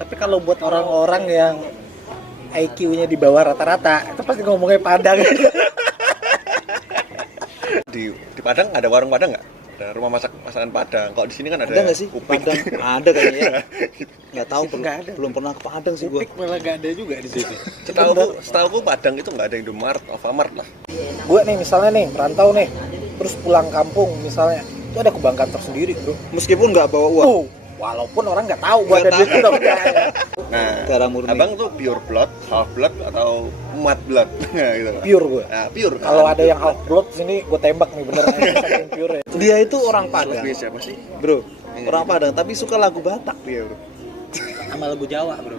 Tapi kalau buat orang-orang yang IQ-nya di bawah rata-rata, itu pasti ngomongnya Padang. Di Padang ada warung Padang nggak? Ada rumah masakan Padang. Kalau di sini kan ada nggak sih Upik. Padang? Ada kayaknya ya. Nggak tahu, Nggak ada. belum pernah ke Padang sih gue. Upik malah nggak ada juga di situ. Setahu Padang itu nggak ada Indomaret, Alfamart lah. Gue nih misalnya nih merantau nih, terus pulang kampung misalnya, itu ada kebanggaan tersendiri bro. Meskipun nggak bawa uang. Walaupun orang nggak tahu gue ada di situ dong. Nah, Darah murni. abang tuh pure blood, half blood atau mud blood, gitu lah. Pure gue. Nah, pure. Kalau ada yang half blood sini gue tembak nih beneran saking pure ya. Dia itu orang Padang, Lebih siapa sih? bro. Orang Padang, tapi suka lagu Batak dia, bro. Sama lagu Jawa bro.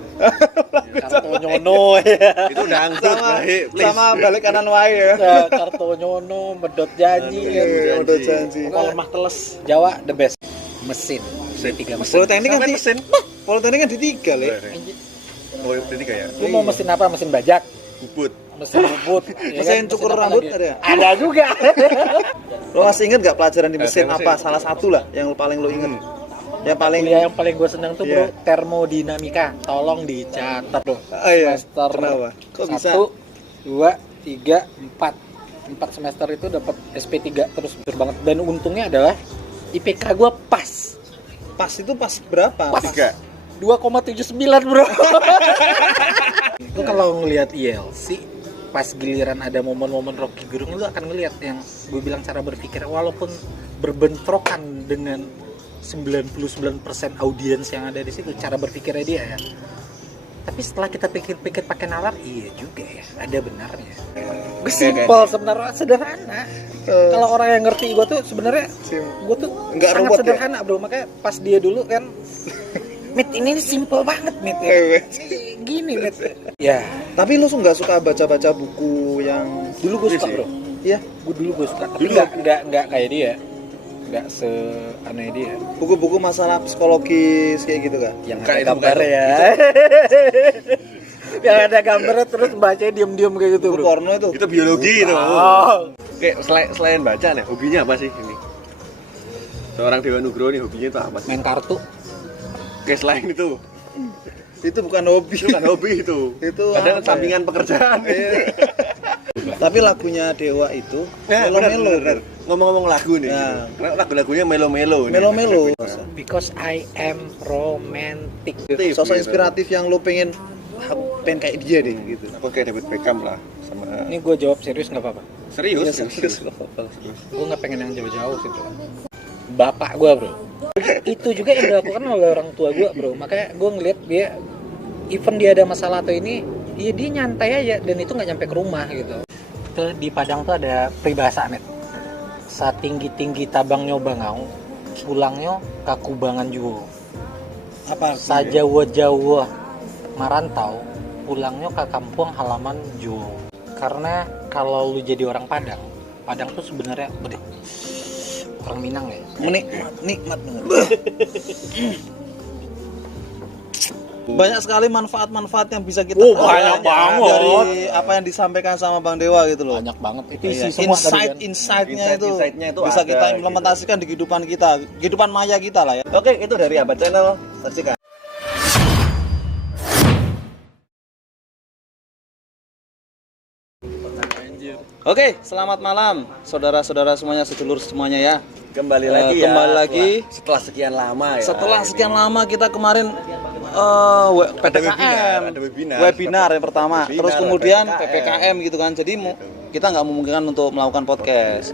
Kartonyono ya. Itu dangdut, baik, please. Sama balik kanan wae ya. Kartonyono, medot janji kan. Udah janji. Kalau lemah teles Jawa the best. Mesin. Tiga mesin. Politeknik kan Sampai di mesin. Politeknik kan di 3 le. Oh, ini kayak Lu mau mesin apa? Mesin bajak, bubut. mesin bubut, ya Mesin kan? cukur apa rambut lagi? ada? Ada juga. Lo masih inget gak pelajaran di mesin Mesin. apa? Salah satu lah yang paling lo inget. Yang paling Kuliah yang paling gue senang tuh bro, Iya. termodinamika. Tolong dicatat bro. iya. Semester Kenapa? Kok bisa? 1, 2, 3, 4 semester itu dapat SP3 terus betul banget. Dan untungnya adalah IPK gue pas Pas itu pas berapa? Pas. 2,79 bro. Lu kalau ngelihat ILC pas giliran ada momen-momen Rocky Gerung, lu akan ngelihat yang gue bilang cara berpikir, walaupun berbentrokan dengan 99% audiens yang ada di situ, cara berpikirnya dia ya. Tapi setelah kita pikir-pikir pakai nalar, iya juga ya, ada benarnya. Gue simpel sebenarnya, sederhana. Kalau orang yang ngerti gue tuh sebenarnya, gue tuh Nggak sangat robot sederhana bro. Makanya pas dia dulu kan, Mit ini simple banget Mit ya. Gini Mit. Ya, Tapi lu nggak suka baca-baca buku yang dulu gue suka bro. Iya, Gue suka. Tapi nggak kayak dia. Nggak seaneh dia. buku-buku masalah psikologis kayak gitu kan? Yang Bukan ada itu, gambar bukan ya. Yang ada gambarnya terus bacanya diam-diam kayak gitu Buku bro. porno itu. Itu biologi itu. Oh. Oke, selain baca nih, hobinya apa sih ini? Seorang Dewa Nugroho nih hobinya itu apa sih? Main kartu. Oke, selain itu. Itu bukan hobi. Itu kan hobi itu. Itu Kadang apa sampingan pekerjaan. Tapi lagunya Dewa itu Ya, melo-melo. bener. Ngomong-ngomong lagu nih. Nah. Karena lagu-lagunya melo-melo nih. Melo-melo. Because I am romantic. Sosok Gitu. inspiratif yang lo pengen pengen kayak dia deh gitu. Aku kayak David Beckham lah sama Ini gue jawab serius nggak apa-apa. serius. Iya, serius. Gue nggak pengen yang jauh-jauh sih bro. Bapak gue bro. Itu juga yang dilakukan oleh orang tua gue bro. Makanya gue ngeliat dia, even dia ada masalah atau ini, ya dia nyantai aja dan itu nggak nyampe ke rumah gitu. Itu di Padang tuh ada peribahasa Met. Satinggi-tinggi tabang nyoba ngau, pulangnya kakubangan juo. Apa? Sajawa-jawa marantau, pulangnya ke kampung halaman juo. Karena kalau lu jadi orang Padang, Padang tuh sebenarnya gede. Orang Minang ya. Nikmat banget. Banyak sekali manfaat-manfaat yang bisa kita Banyak banget. dari apa yang disampaikan sama Bang Dewa gitu loh. Banyak banget itu Iya, isi semua tadi kan. insight-nya itu Insight-nya itu bisa ada, kita implementasikan di kehidupan kita, kehidupan maya kita lah ya. Oke, itu dari Abad Channel. Saksikan. Oke, selamat malam saudara-saudara semuanya, sedulur semuanya ya. Kembali lagi ya. Kembali lagi. Setelah sekian lama ya. Setelah sekian lama kita kemarin PPKM, ada webinar yang pertama, Webinar, terus kemudian PPKM. PPKM gitu kan. Jadi kita nggak memungkinkan untuk melakukan podcast.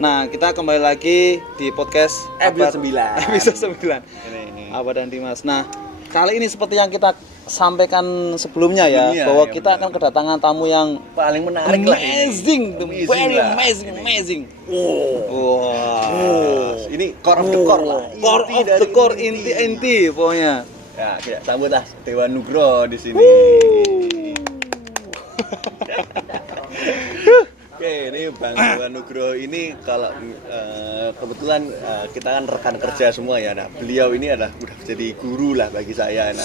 Nah, kita kembali lagi di podcast Episode 9. Episode 9. Ini. Abah dan Dimas. Nah, kali ini seperti yang kita sampaikan sebelumnya ya, bahwa ya, kita akan kedatangan tamu yang paling menarik lah ini. amazing, very lah. amazing. Ini core of the core lah. Core Inti of dari the core, inti pokoknya. Ya, kita sambutlah Dewa Nugroho di sini. Oke, ini Bang Dewa Nugroho ini kalau kebetulan kita kan rekan kerja semua ya. Nah, beliau ini udah jadi guru lah bagi saya. Nah,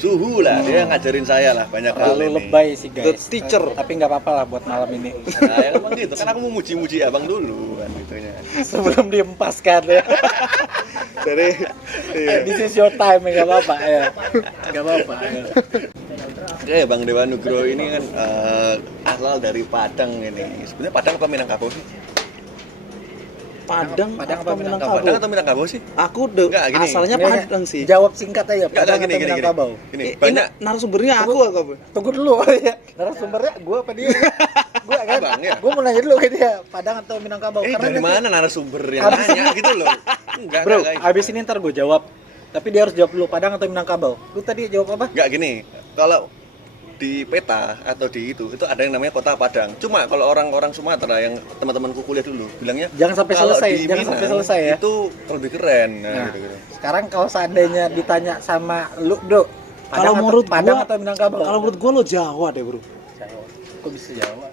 suhu lah, dia ngajarin saya lah banyak hal Terlalu ini. lebay sih guys. The teacher. Tapi nggak apa-apa lah buat malam ini. Nah, ya emang gitu. Kan aku mau muji-muji abang dulu kan gitunya. Sebelum diempaskan ya. Dari iya. This is your time, nggak apa-apa ya. Nggak apa-apa. Ya. Oke, Bang Dewa Nugroho ini kan asal dari Padang ini. Sebenarnya Padang apa Minangkabau sih? Padang Padang apa apa Minangkabau? Padang atau Minangkabau sih? Aku Enggak, gini. asalnya Nggak, Padang sih. Jawab singkat aja. Enggak, Padang gini, atau gini, Minangkabau? Gini, Ini banyak narasumbernya aku apa? Tunggu dulu ya. Narasumbernya gue apa dia? Gue kan. Abang, ya? Gue mau nanya dulu ke dia. Padang atau Minangkabau? dari nanti- mana narasumber yang Habis nanya gitu loh? Enggak, Bro, enggak. abis ini ntar gue jawab. Tapi dia harus jawab dulu Padang atau Minangkabau. Lu tadi jawab apa? Enggak gini. Kalau di peta atau di itu ada yang namanya kota Padang. Cuma kalau orang-orang Sumatera yang teman-temanku kuliah dulu bilangnya Jangan sampai kalau selesai, di jangan Minang sampai selesai ya. Itu lebih keren. Nah, Nah, gitu-gitu. sekarang kalau seandainya ditanya sama lu, Bro, Kalau menurut Padang gua- atau Minangkabau? Kalau menurut gua lo Jawa deh, Bro. Kok bisa Jawa?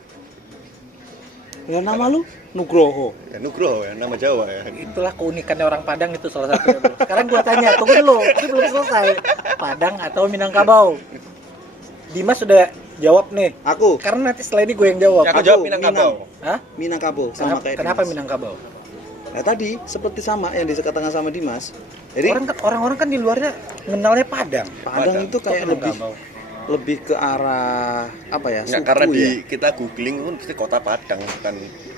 Ya nama lu Nugroho. Ya, Nugroho ya, nama Jawa ya. Itulah keunikannya orang Padang itu salah satunya, Bro. Sekarang gua tanya, tunggu dulu, ini belum selesai. Padang atau Minangkabau? Dimas sudah jawab nih. Aku Karena nanti setelah ini gue yang jawab. Ya, aku jawab Minangkabau. Hah? Minangkabau Kenapa, sama kayak kenapa Dimas. Minangkabau? Nah tadi seperti sama yang dikatakan sama Dimas. Jadi Orang-orang kan di luarnya mengenalnya Padang. Padang itu kayak Kok Minangkabau? lebih ke arah apa ya? Enggak, suku karena ya. kita googling pun pasti kota Padang bukan.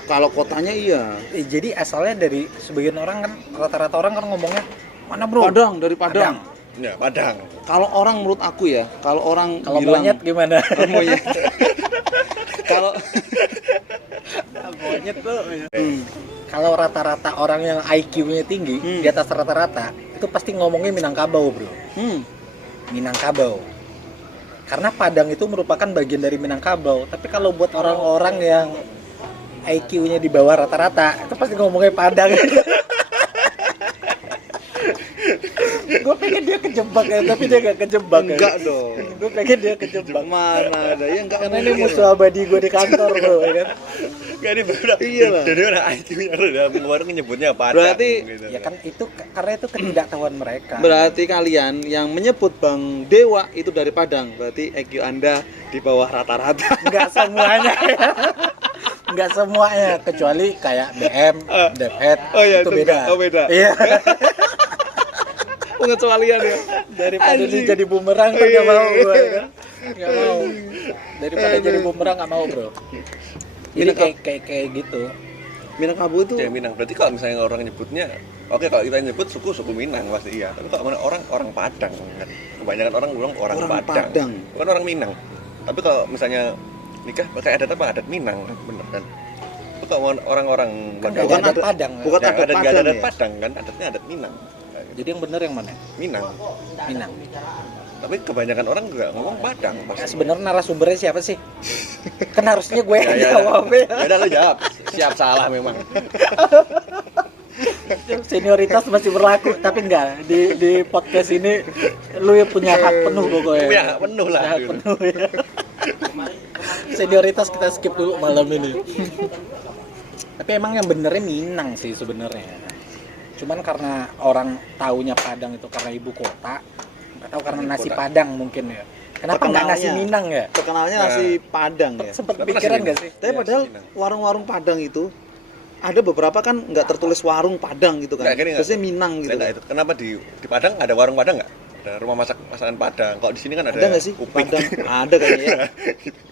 Kalau kotanya iya. Jadi asalnya dari sebagian orang kan rata-rata orang kan ngomongnya mana bro? Padang dari Padang. Ya, Padang. Kalau orang menurut aku ya, kalau orang Kalau bilang monyet gimana? monyet. Kalau Monyet tuh. Kalau rata-rata orang yang IQ-nya tinggi di atas rata-rata itu pasti ngomongnya Minangkabau bro. Minangkabau. Karena Padang itu merupakan bagian dari Minangkabau. Tapi kalau buat orang-orang yang IQ-nya di bawah rata-rata itu pasti ngomongnya Padang. Gue pengen dia kejebak ya, tapi dia gak kejebak. enggak dong. Gue pengen dia kejebak. Mana ada ya enggak Karena ini mungkin. musuh abadi gue di kantor bro, ya kan? Gak ini bener. Iya lah. Jadi orang IQ-nya rendah, kemarin nyebutnya Padang. Berarti- gitu. Ya kan itu karena itu ketidaktahuan mereka. Berarti kalian yang menyebut Bang Dewa itu dari Padang. Berarti IQ Anda di bawah rata-rata. Nggak semuanya ya. Nggak semuanya kecuali kayak BM, Devhead Oh iya, itu itu beda. oh, beda. Iya. Pengecualian ya. Daripada dia Anjing. jadi bumerang Oh, kan iya, nggak mau iya, gue iya. kan. Nggak mau. Daripada jadi bumerang nggak mau bro. Jadi kayak gitu. Minangkabau itu Ya Minang. Berarti kalau misalnya orang nyebutnya, oke kalau kita nyebut suku Minang pasti iya. Tapi kalau mana orang Padang kan. Kebanyakan orang bilang orang Orang Padang. Padang. Bukan orang Minang. Tapi kalau misalnya nikah pakai adat apa? Adat Minang, bener kan? Tapi kalau orang-orang Kan Padang, nggak ada adat Padang. bukan ya, adat nggak ada Padang adat ya? Padang kan, adatnya adat Minang. Jadi yang bener yang mana? Minang. Minang. Tapi kebanyakan orang juga ngomong Padang Nah, pasti. sebenarnya narasumbernya siapa sih? Kan harusnya gue yang Ya jawab ya. udah lu jawab. Siap salah memang. Senioritas masih berlaku, tapi enggak di podcast ini lu yang punya hak penuh pokoknya. Punya hak penuh lah. Hak penuh ya. Senioritas kita skip dulu malam ini. Tapi emang yang benernya Minang sih sebenarnya. Cuman karena orang taunya Padang itu karena ibu kota, nggak tahu karena nasi Kota. Padang mungkin ya. Kenapa nggak nasi Terkenalnya. Minang ya? terkenalnya Nah. nasi Padang ya. Sempet Kenapa pikiran nasi nggak sih? Tapi Iya, padahal nasi Minang. warung-warung Padang itu ada beberapa kan nggak tertulis warung Padang gitu kan. Nggak, gini nggak? Biasanya Minang gitu. Enggak itu. Kenapa di Padang ada warung Padang nggak? Ada rumah masakan Padang. Kalau di sini kan ada. Ada nggak sih Upik. Padang? Ada kayaknya ya.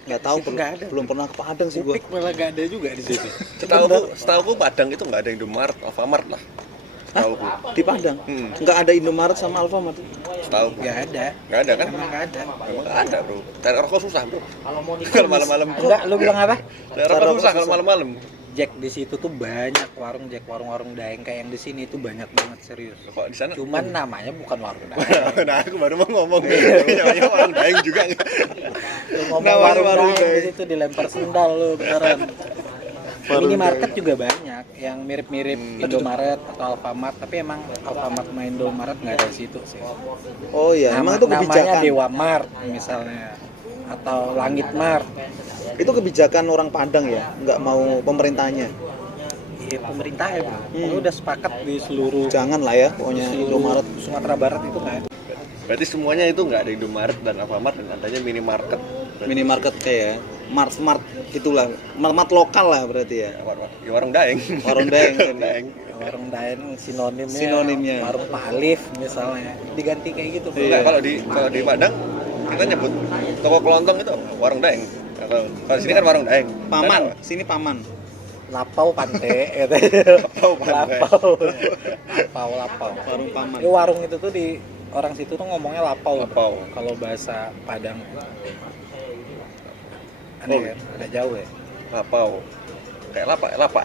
Nggak tahu, Situ nggak ada. belum pernah ke Padang sih gua. Upik malah nggak ada juga di situ. Setahu Padang itu nggak ada Indomaret, Alfamart lah. Setahuku. Di Padang nggak ada Indomaret sama Alfamart. Setahuku. Nggak ada. Nggak ada kan? Emang nggak ada. Memang nggak ada bro. Cari rokok susah bro. Kalau mau Kalau malam-malam. Enggak, lu bilang apa? Cari rokok susah kalau malam-malam. Jack di situ tuh banyak warung Jack, warung-warung daeng kayak yang di sini tuh banyak banget serius. Kok di sana? Cuman namanya bukan warung daeng. Nah aku baru mau ngomong. Namanya orang daeng juga. Lu ngomong Namanya warung warung daeng daeng. di situ dilempar sendal lu beneran. Minimarket juga banyak yang mirip-mirip Indomaret atau Alfamart, tapi emang Alfamart sama Indomaret nggak ada di situ sih. Oh iya, emang itu Namanya kebijakan. Dewa Mart misalnya atau Langit Mart. Itu kebijakan orang Padang ya, nggak mau pemerintahnya. Ya, pemerintah ya bro. Kalau udah sepakat di seluruh Jangan lah ya, pokoknya seluruh Indomaret. Sumatera Barat itu nggak ada. Berarti semuanya itu nggak ada Indomaret dan Alfamart dan adanya minimarket. Minimarket kayak mart gitulah, mart lokal lah berarti ya. Ya warung daeng. Warung daeng. Daeng. Warung daeng Sinonimnya. warung Pak Alif misalnya diganti kayak gitu bro. Enggak, kalau di Padang kita nyebut toko kelontong itu warung daeng. Kalau sini kan warung daeng. Paman, sini paman. Lapau Pante gitu. Lapau Warung paman. Ini warung itu tuh di orang situ tuh ngomongnya lapau. Lapau. Kalau bahasa Padang aneh kan? Agak jauh ya. Lapau. Kayak lapak ya. Lapak.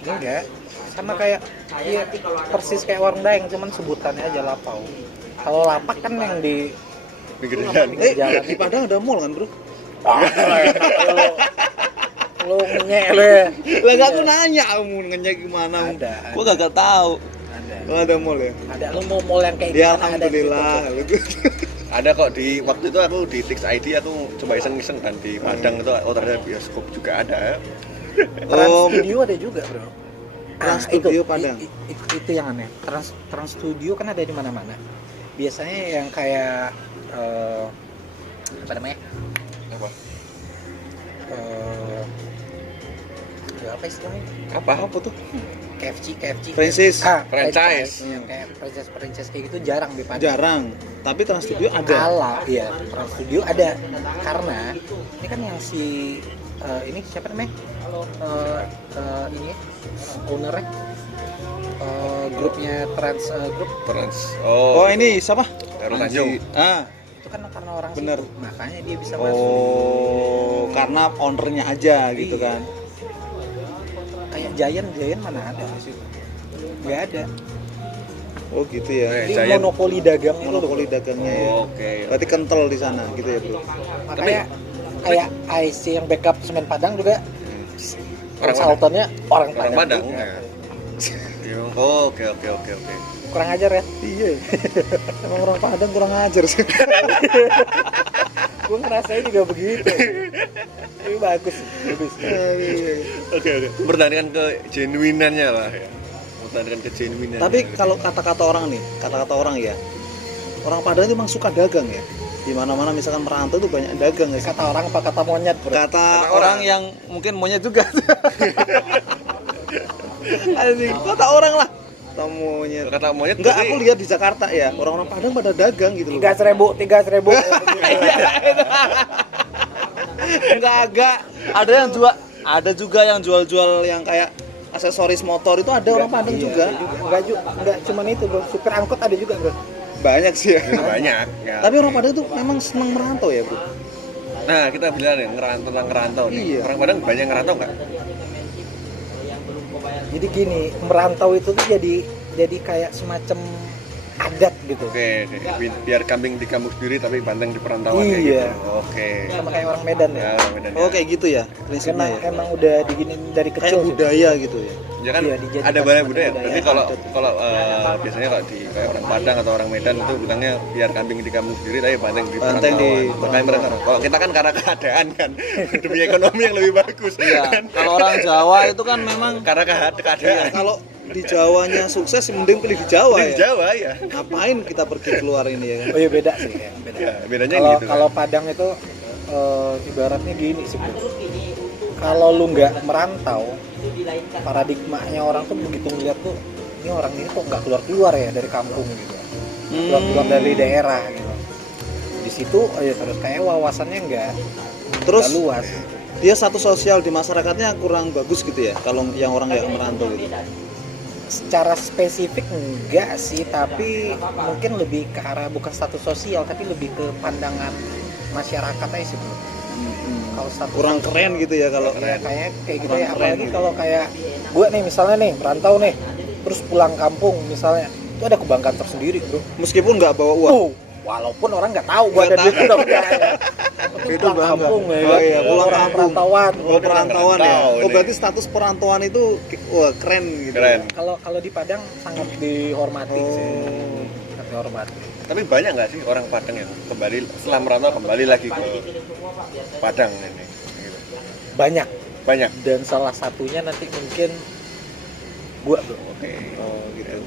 Enggak, sama kayak iya, persis kayak warung daeng, cuman sebutannya aja lapau. Kalau lapak kan yang di Pinggir jalan. jalan Di Padang ada mall kan, Bro? lu ngenyek lu ya. Lah enggak aku nanya kamu ngenyek gimana. Ada. Gua gak tahu. Ada. Oh, ada mall ya? Ada lu mau mall yang kayak Ya gimana ada alhamdulillah. gitu. Ada kok di waktu itu aku di Tix ID aku coba iseng-iseng kan di Padang itu ternyata bioskop juga ada. Trans Oh, Studio ada juga, Bro. Trans Studio Padang. Itu yang aneh. Trans Studio kan ada di mana-mana. Biasanya yang kayak apa namanya? Apa? Apa istilahnya? Apa tuh? KFC. Franchise. Franchise. Yang kayak franchise kayak gitu jarang di Padang. Jarang. Tapi Trans Studio ada. Kalau iya, Trans Studio ada karena ini kan yang si ini siapa namanya? Ini ownernya grupnya Trans Group Trans. Oh, ini siapa? Daerah Tanjung. itu kan karena orang Bener. situ, makanya dia bisa masuk. Oh, karena ownernya aja gitu Iya. kan. Kayak Giant mana ada di situ? Nggak ada. Oh, gitu ya. Ini Giant. monopoli dagang itu. Monopoli dagangnya ya. Oke. Berarti kental di sana gitu ya, Bro. Makanya kayak IC yang backup semen Padang juga Orang konsultannya orang Orang Padang. Padang. juga. Ya. Oh, oke. Kurang ajar ya. Iya. Emang orang Padang kurang ajar sih. Gue ngerasain juga begitu. Tapi bagus. Oke. Mempertahankan kegenuinannya lah ya. Mempertahankan kegenuinannya. Tapi kalau kata-kata orang ya. Orang Padang itu memang suka dagang ya. Di mana-mana misalkan merantau itu banyak dagang ya. Kata orang apa kata monyet, Bro? Kata orang yang mungkin monyet juga. Anjing, kata orang lah. Kata monyet. Kata monyet. Enggak, berarti- aku lihat di Jakarta ya, orang-orang Padang pada dagang gitu loh. 3.000. Enggak agak. Ada juga yang jual-jual yang kayak aksesoris motor itu ada orang Padang Iya, juga. Enggak cuman itu, Bro. Supir angkot ada juga, Bro. Banyak sih ya. banyak. Ya. Tapi orang Padang itu memang senang merantau ya, Bu. Nah, kita bilang nih tentang ngerantau nih. Iya. Orang Padang banyak ngerantau nggak? Jadi gini, merantau itu tuh jadi kayak semacam adat gitu. Oke. Biar kambing di kampung sendiri tapi banteng di perantauan kayak Iya. gitu. Oke. Sama kayak orang Medan ya. Ya, Medan, Oh, ya. kayak gitu ya prinsipnya ya. Emang udah diginin dari Kayak kecil sih. budaya gitu ya. Ya kan Iya, dijadikan ada banyak sebagai budaya. budaya. Tapi kalau biasanya kalau di kayak orang Padang atau orang Medan itu bilangnya biar kambing di kampung sendiri tapi banteng di Banteng di perantauan. Makanya mereka. Kalau kita kan karena keadaan kan demi ekonomi yang lebih bagus. Iya. Kan? Kalau orang Jawa itu kan memang Karena keadaan. kalau di Jawanya sukses mending pilih di Jawa Di ya. Jawa ya. Ngapain kita pergi keluar ini ya kan? Oh iya beda sih ya, beda. Ya, bedanya Kalau gitu. kalau Padang itu ibaratnya gini sih, Bro. Kalau lu nggak merantau, paradigmanya orang tuh begitu ngeliat tuh, ini orang ini kok nggak keluar ya dari kampung gitu, keluar dari daerah gitu. Di situ terus kayak wawasannya nggak Terus luas. dia status sosial di masyarakatnya kurang bagus gitu ya kalau yang orang yang merantau gitu. Secara spesifik enggak sih, tapi mungkin lebih ke arah bukan status sosial, tapi lebih ke pandangan masyarakat aja sih, Bro. Kalau status Kurang keren gitu ya kalau ya, kayak gitu Kurang ya, keren apalagi gitu. kalau kayak gue nih misalnya nih merantau nih terus pulang kampung misalnya, itu ada kebanggaan tersendiri, Bro. meskipun nggak bawa uang. Walaupun orang nggak tahu gue ada Nggak duit tahu. udah punya ya. Itu Itu pulang bangga. kampung ya, Oh iya, pulang orang kampung. perantauan. Oh, perantauan ya. Merantau Oh, ini. berarti status perantauan itu wah keren gitu. Keren. Kalau di Padang sangat dihormati sih, Oh. sangat dihormati. Tapi banyak nggak sih orang Padang yang kembali setelah merantau kembali lagi ke Padang ini? Gitu. Banyak, Banyak. dan salah satunya nanti mungkin gue, Bro. Oke. Oh gitu.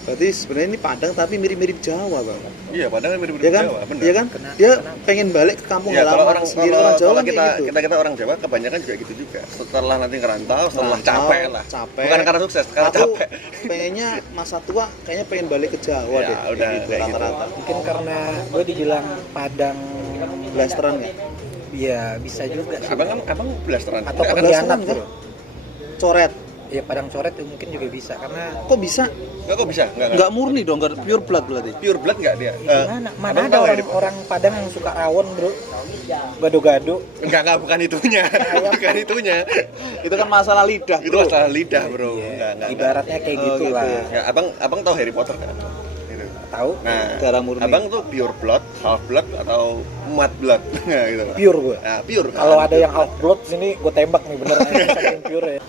Berarti sebenarnya ini Padang tapi mirip-mirip Jawa, Bang. Iya, padahal mirip-mirip Iya kan? Jawa, benar. Iya kan? Dia pengen balik ke kampung Ya, kalau halaman orang sendiri, kalau, orang Jawa kalau kan kita, kayak gitu. kita orang Jawa kebanyakan juga gitu juga. Setelah nanti ngerantau, setelah Ngerantau, capek lah. capek. Bukan karena sukses, karena Aku capek. pengennya masa tua kayaknya pengen balik ke Jawa Ya, deh. udah, gitu, kayak gitu. rata-rata. Mungkin karena gue dibilang Padang, Blasteran ya? ya bisa juga sih. Abang blasteran. Atau Enggak, pengkhianat kan? bro. Coret. Ya Padang coret itu mungkin juga bisa karena Kok bisa? enggak kok bisa? Enggak. Nggak murni dong, nggak pure blood berarti. Pure blood enggak dia? gimana? Mana Abang ada tahu orang Padang yang suka rawon bro, gado-gado. Enggak, bukan itunya. bukan itunya. Itu kan masalah lidah. Itu bro. masalah lidah, Bro. Enggak. Ibaratnya kayak Oh, gitu gitu lah. ya. Ya, abang tahu Harry Potter kan? Gitu. Tahu? Nah, Darah murni. abang tuh pure blood, half blood atau mud blood. Nah, gitu. Pure gue. Nah, pure. Kalau ada yang half blood sini gue tembak nih beneran ini saking pure ya.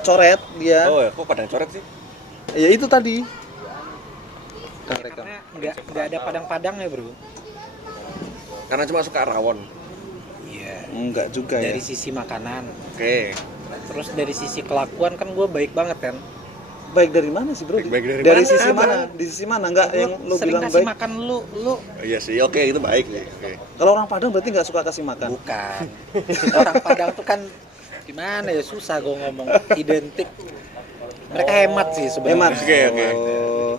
Coret dia. Oh ya, kok Padang coret sih? Ya itu tadi. Karena nggak ada Padang-Padang ya bro. Karena cuma suka rawon. Iya. Enggak juga ya. Dari sisi makanan, Oke. terus dari sisi kelakuan kan gue baik banget kan. Baik dari mana sih, Bro? Baik dari dari mana, sisi Bang? mana? Di sisi mana? Enggak yang lu sering bilang kasih baik. makan lu Iya sih, oke itu baik sih. Oke. Kalau orang Padang berarti nggak suka kasih makan. bukan. Orang Padang tuh kan gimana ya, susah gue ngomong identik. Mereka hemat sih Hemat. sebenarnya. Oke. Oh.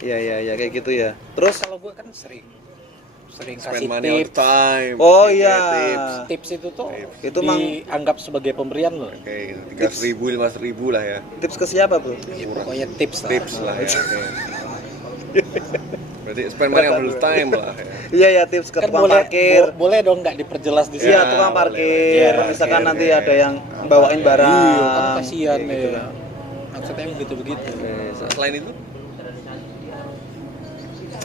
Iya kayak gitu ya. Terus Kalau gue kan sering Spend kasih money all the tips. time. Oh, Oke, iya. Tips. Tips itu tuh Tips. Itu mang- dianggap sebagai pemberian loh. Oke, 300.000, 500.000 lah ya. tips ke siapa, Bro? Ya, pokoknya tips lah. Tips lah ya. Oke. Berarti spend money all the time lah ya. Iya ya, tips ke Kan tukang boleh parkir. boleh dong nggak diperjelas di sini. Iya, Ya, tukang boleh. parkir. Iya, Misalkan oke, nanti oke. ada yang bawain barang. Iya, kan kasihan kayak gitu ya. kan. Maksudnya begitu-begitu. Selain itu,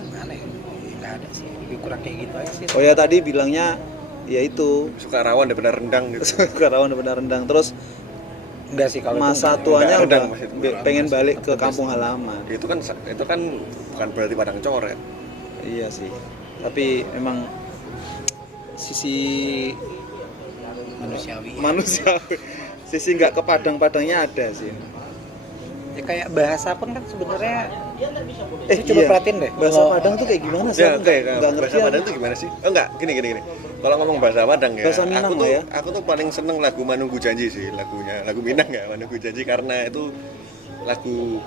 Mana ya? Nggak ada sih. Lebih kurang kayak gitu aja sih. Oh ya, tadi bilangnya ya itu suka rawon daripada rendang gitu. suka rawon benar rendang. Terus Enggak sih kalau masa itu tuanya Enggak, udah maksudnya. pengen balik ke kampung halaman. Itu kan bukan berarti Padang coret. Iya sih. Tapi emang sisi manusiawi. manusia sisi nggak ke Padang-Padangnya ada sih. Ya kayak bahasa pun kan sebenarnya iya. coba perhatiin deh. Bahasa Kalau- Padang tuh kayak gimana sih? Ya, Aku oke. nggak ngerti. Bahasa Padang itu gimana sih? Oh enggak, gini. Kalau ngomong bahasa Padang ya, Bahasa Minang aku tuh lah ya. aku tuh paling seneng lagu Manunggu Janji sih, lagu Minang ya, Manunggu Janji karena itu lagu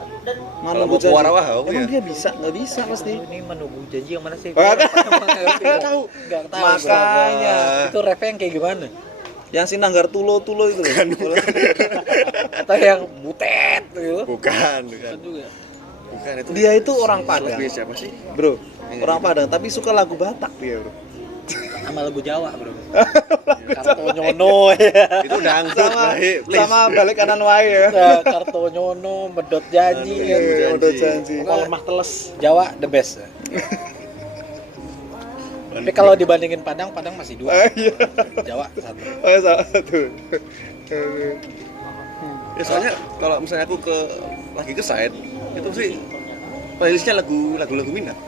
Mana kalau mau janji? puara wahau Emang ya. dia bisa? Nggak bisa pasti. Ini menunggu janji yang mana sih? Oh, Nggak tahu. Nggak tahu. Makanya. Itu rapnya yang kayak gimana? Yang si Nanggar Tulo itu loh. Atau yang butet gitu? Bukan. Bukan juga. Bukan itu. Dia itu orang Padang, Lebih siapa sih? bro. Orang Padang, tapi suka lagu Batak dia, bro. Sama lagu Jawa, bro. Kartonyono ya. Itu dangdut, baik. Please. Sama balik kanan wae ya. Nah, Kartonyono, medot janji Aduh, ya. iya. Udah janji. Kalau lemah teles Jawa the best. Tapi kalau dibandingin Padang masih dua. Iya. Jawa satu. Oh, salah satu. Ya soalnya kalau misalnya aku lagi ke site itu sih playlistnya lagu Minang.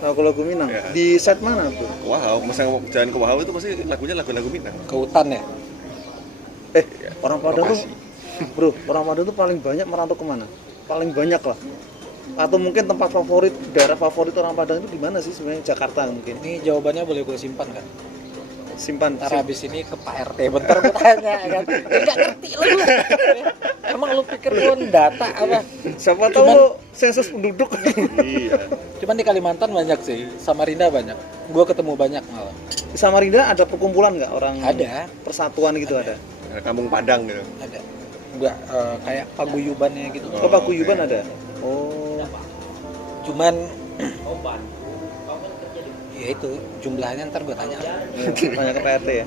Lagu Minang. Ya. Di set mana tuh? Wow, misalnya mau jalan ke Wow itu pasti lagunya lagu Minang. Ke hutan ya. Orang Padang tuh, Lokasi. bro, orang Padang tuh paling banyak merantau kemana? Paling banyak lah. Atau mungkin tempat favorit, daerah favorit orang Padang itu di mana sih sebenarnya? Jakarta mungkin. Ini jawabannya boleh gue simpan kan? Simpan. Ntar habis ini ke Pak RT bentar gue tanya kan. Enggak ngerti lu. Emang lu pikir gue data apa? Siapa tahu Cuman- lo sensus penduduk. Iya. Cuman di Kalimantan banyak sih, Samarinda banyak. Gue ketemu banyak malah. Di Samarinda ada perkumpulan nggak orang? Ada. Persatuan gitu ada. Kampung Padang gitu. Ada. Enggak kayak paguyubannya gitu. Oh, paguyuban oke. ada. Oh. Cuman ya itu jumlahnya ntar gue tanya. Tanya ke PRT ya.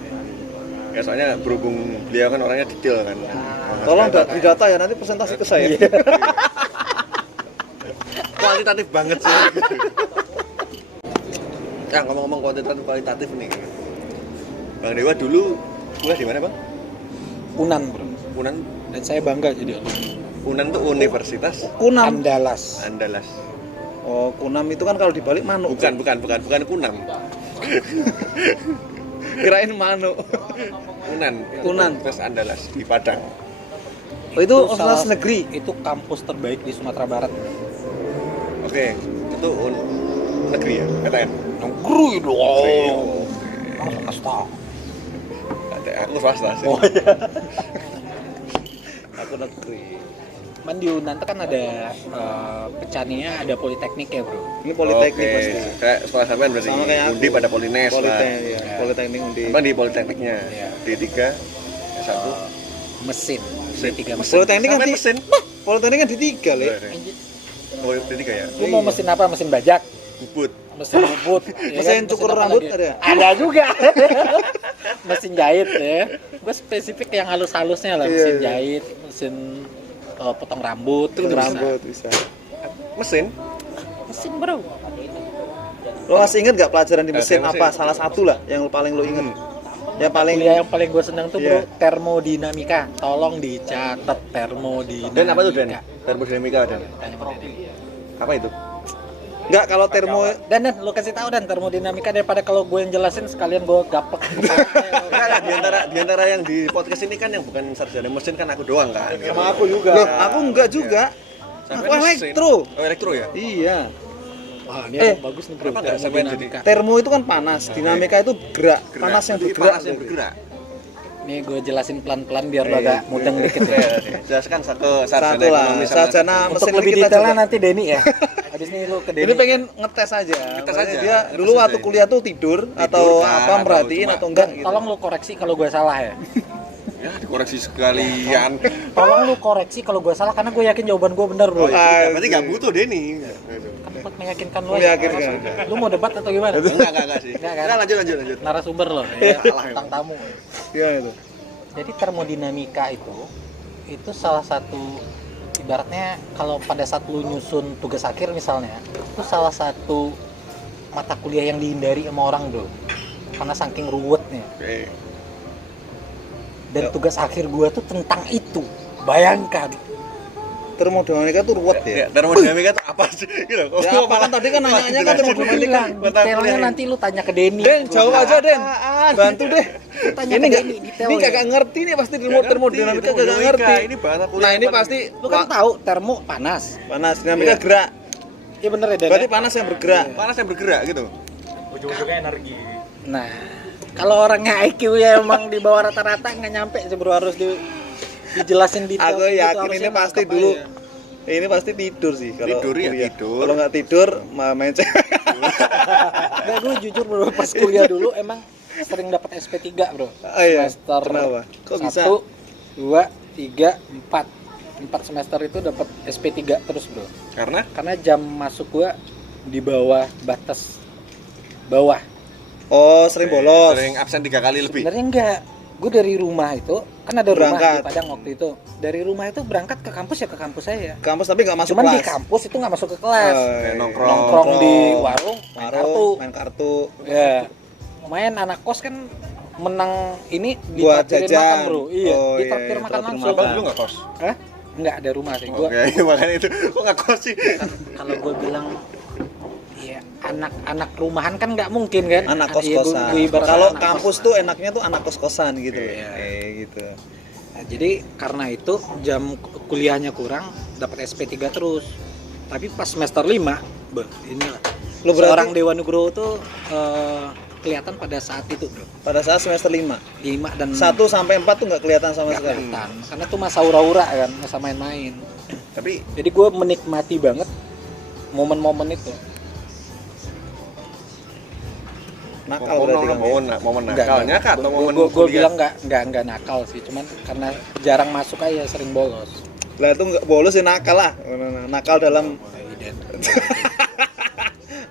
Ya soalnya berhubung beliau kan orangnya detail kan. Tolong di data ya, nanti presentasi ke saya. Kualitatif banget sih. Nah, ngomong-ngomong kualitatif nih. Bang Dewa dulu kuliah di mana, Bang? Unan bro. Unan. Dan saya bangga jadi alumni. Unan tuh Universitas Kunam. Andalas. Andalas. Oh, Kunam itu kan kalau dibalik manuk. Bukan Kunam. Kirain manuk. Unan. Unan. Universitas Andalas di Padang. Oh, itu universitas negeri. Itu kampus terbaik di Sumatera Barat. Oke, itu negeri ya, PTN. Negeri dong. Langsung kasta. Aku swasta sih. Oh iya. Aku negeri. Man di Unan tuh kan ada pecahnya ada politeknik ya bro. Ini politeknik Oke. pasti. Kayak sekolah sampean berarti. Sama kayak aku. Undi pada Polines lah. Politeknik, ya. Politeknik Undi. Apa di politekniknya? Iya. D3, S1. Mesin. D3 mesin. Politeknik kan Sampean di mesin. Politeknik kan di 3, Le. Oh, D3 ya. Lu mau mesin apa? Mesin bajak? Bubut. Mesin bubut? ya Mesin kan? cukur apa rambut lagi? ada? Ada juga. Mesin jahit ya. Gue spesifik yang halus-halusnya lah. Iya, Mesin iya. jahit, mesin potong rambut. Cukur bisa. rambut bisa. Mesin. Mesin bro. Lo masih inget gak pelajaran di mesin mesin. apa? Salah satu lah yang paling lo inget. Yang paling Kuliah yang paling gue senang tuh bro, Iya. termodinamika. Tolong dicatat termodinamika. Dan apa tuh Dan? Termodinamika Dan. Apa itu? Enggak, kalau termo Dan lu kasih tahu dan termodinamika daripada kalau gue yang jelasin sekalian gue gaplek. Enggak, di antara yang di podcast ini kan yang bukan sarjana mesin kan aku doang kan. Sama aku juga. Loh, aku enggak juga. Sampai Aku mesin. elektro. Oh, elektro ya? Iya. Wah, ini Eh, bagus nih bro. kenapa nggak sampean jadi Termo itu kan panas, dinamika itu gerak, panas yang Jadi bergerak. Panas yang bergerak. Nih gue jelasin pelan-pelan biar lo agak mudeng dikit Oke, ya. oke. Jelaskan satu sarjana Satu lah, ekonomi sama sarjana Untuk mesin lebih kita detailnya juga. nanti Denny ya. Habis ini lu ke Denny. Ini pengen ngetes aja. Ngetes Makanya aja. Dia Ngetes dulu aja waktu ya. kuliah tuh tidur atau kah, apa atau merhatiin cuma- atau enggak gitu. Tolong lu koreksi kalau gue salah ya. Ya, dikoreksi sekalian. Tolong lu koreksi kalau gue salah karena gue yakin jawaban gue benar bro. Oh, ya, berarti nggak butuh Denny. Kan buat meyakinkan lu Meyakinkan. aja. Lu mau debat atau gimana? Enggak sih. Enggak, kan? Enggak, lanjut. Narasumber lo ya, Salah, tentang tamu. Iya itu. Jadi termodinamika itu salah satu ibaratnya kalau pada saat lu nyusun tugas akhir misalnya, itu salah satu mata kuliah yang dihindari sama orang bro. Karena saking ruwetnya. Oke. Dan tugas akhir gua tuh tentang itu. Bayangkan. Termodinamika tuh ruwet ya. Ya, termodinamika itu apa sih? Gitu. Ya apa kan tadi kan nanya kan termodinamika. Bilang, detailnya nanti lu tanya ke Denny. Den, jauh aja Den. Bantu deh. Tanya Ini ke enggak Denny detailnya. ini kagak ngerti nih pasti termodinamika kagak ngerti. Ini bahasa kuliah. Nah, ini paling- pasti Lu kan tahu termo panas. panas, dinamika gerak. Iya bener ya Den. Berarti panas yang bergerak. panas yang bergerak gitu. Nah, kalau orangnya IQ ya emang di bawah rata-rata nggak nyampe sih bro, harus dijelasin detail. Aku gitu, yakin harusnya ini pasti nangkep dulu. aja. Ini pasti tidur sih kalau Tidur ya, kuliah. tidur. Kalau nggak tidur main cewek. Nggak, gue jujur bro, pas kuliah dulu emang sering dapat SP3 bro. Oh iya. Semester Kenapa? Kok bisa? 1, 2, 3, 4. 4 semester itu dapat SP3 terus bro. Karena jam masuk gua di bawah batas bawah. Oh, sering bolos. Sering absen 3 kali lebih. Sebenarnya enggak. Gue dari rumah itu kan ada rumah Berangkat. di Padang waktu itu. Dari rumah itu berangkat ke kampus ya ke kampus saya. Kampus tapi nggak masuk Cuman di kelas. kampus itu nggak masuk ke kelas. Kayak nongkrong. Nongkrong di warung, main kartu. main kartu. Ya. Lumayan anak kos kan menang ini Buat ditraktirin jajan. makan bro. Iya, Oh, ditraktir iya, makan traktir langsung. Abang dulu nggak kos? Hah? Enggak ada rumah sih. Gua Oke, makanya itu. Kok nggak kos sih? kan kalau gue bilang ya anak-anak rumahan kan nggak mungkin kan. Anak Iya, kos-kosan. gua ibaratnya Kalau anak kampus kos. tuh enaknya tuh anak kos-kosan gitu. Iya. Gitu. Nah, jadi karena itu jam kuliahnya kurang, dapat SP3 terus. Tapi pas semester 5, inilah. Lu berarti- Seorang Dewa Nugroho tuh kelihatan pada saat itu, bro. Pada saat semester 5. 5 dan 1 sampai 4 tuh nggak kelihatan sama nggak sekali. kelihatan. Karena tuh masa aura-aura kan, masa main-main. Tapi Jadi gue menikmati banget momen-momen itu. Nakal berarti kan. momen nakalnya kah atau momen Gue kuliah? bilang nggak nakal sih, cuman karena jarang masuk aja, sering bolos. Lah itu nggak bolos ya nakal lah. Nakal dalam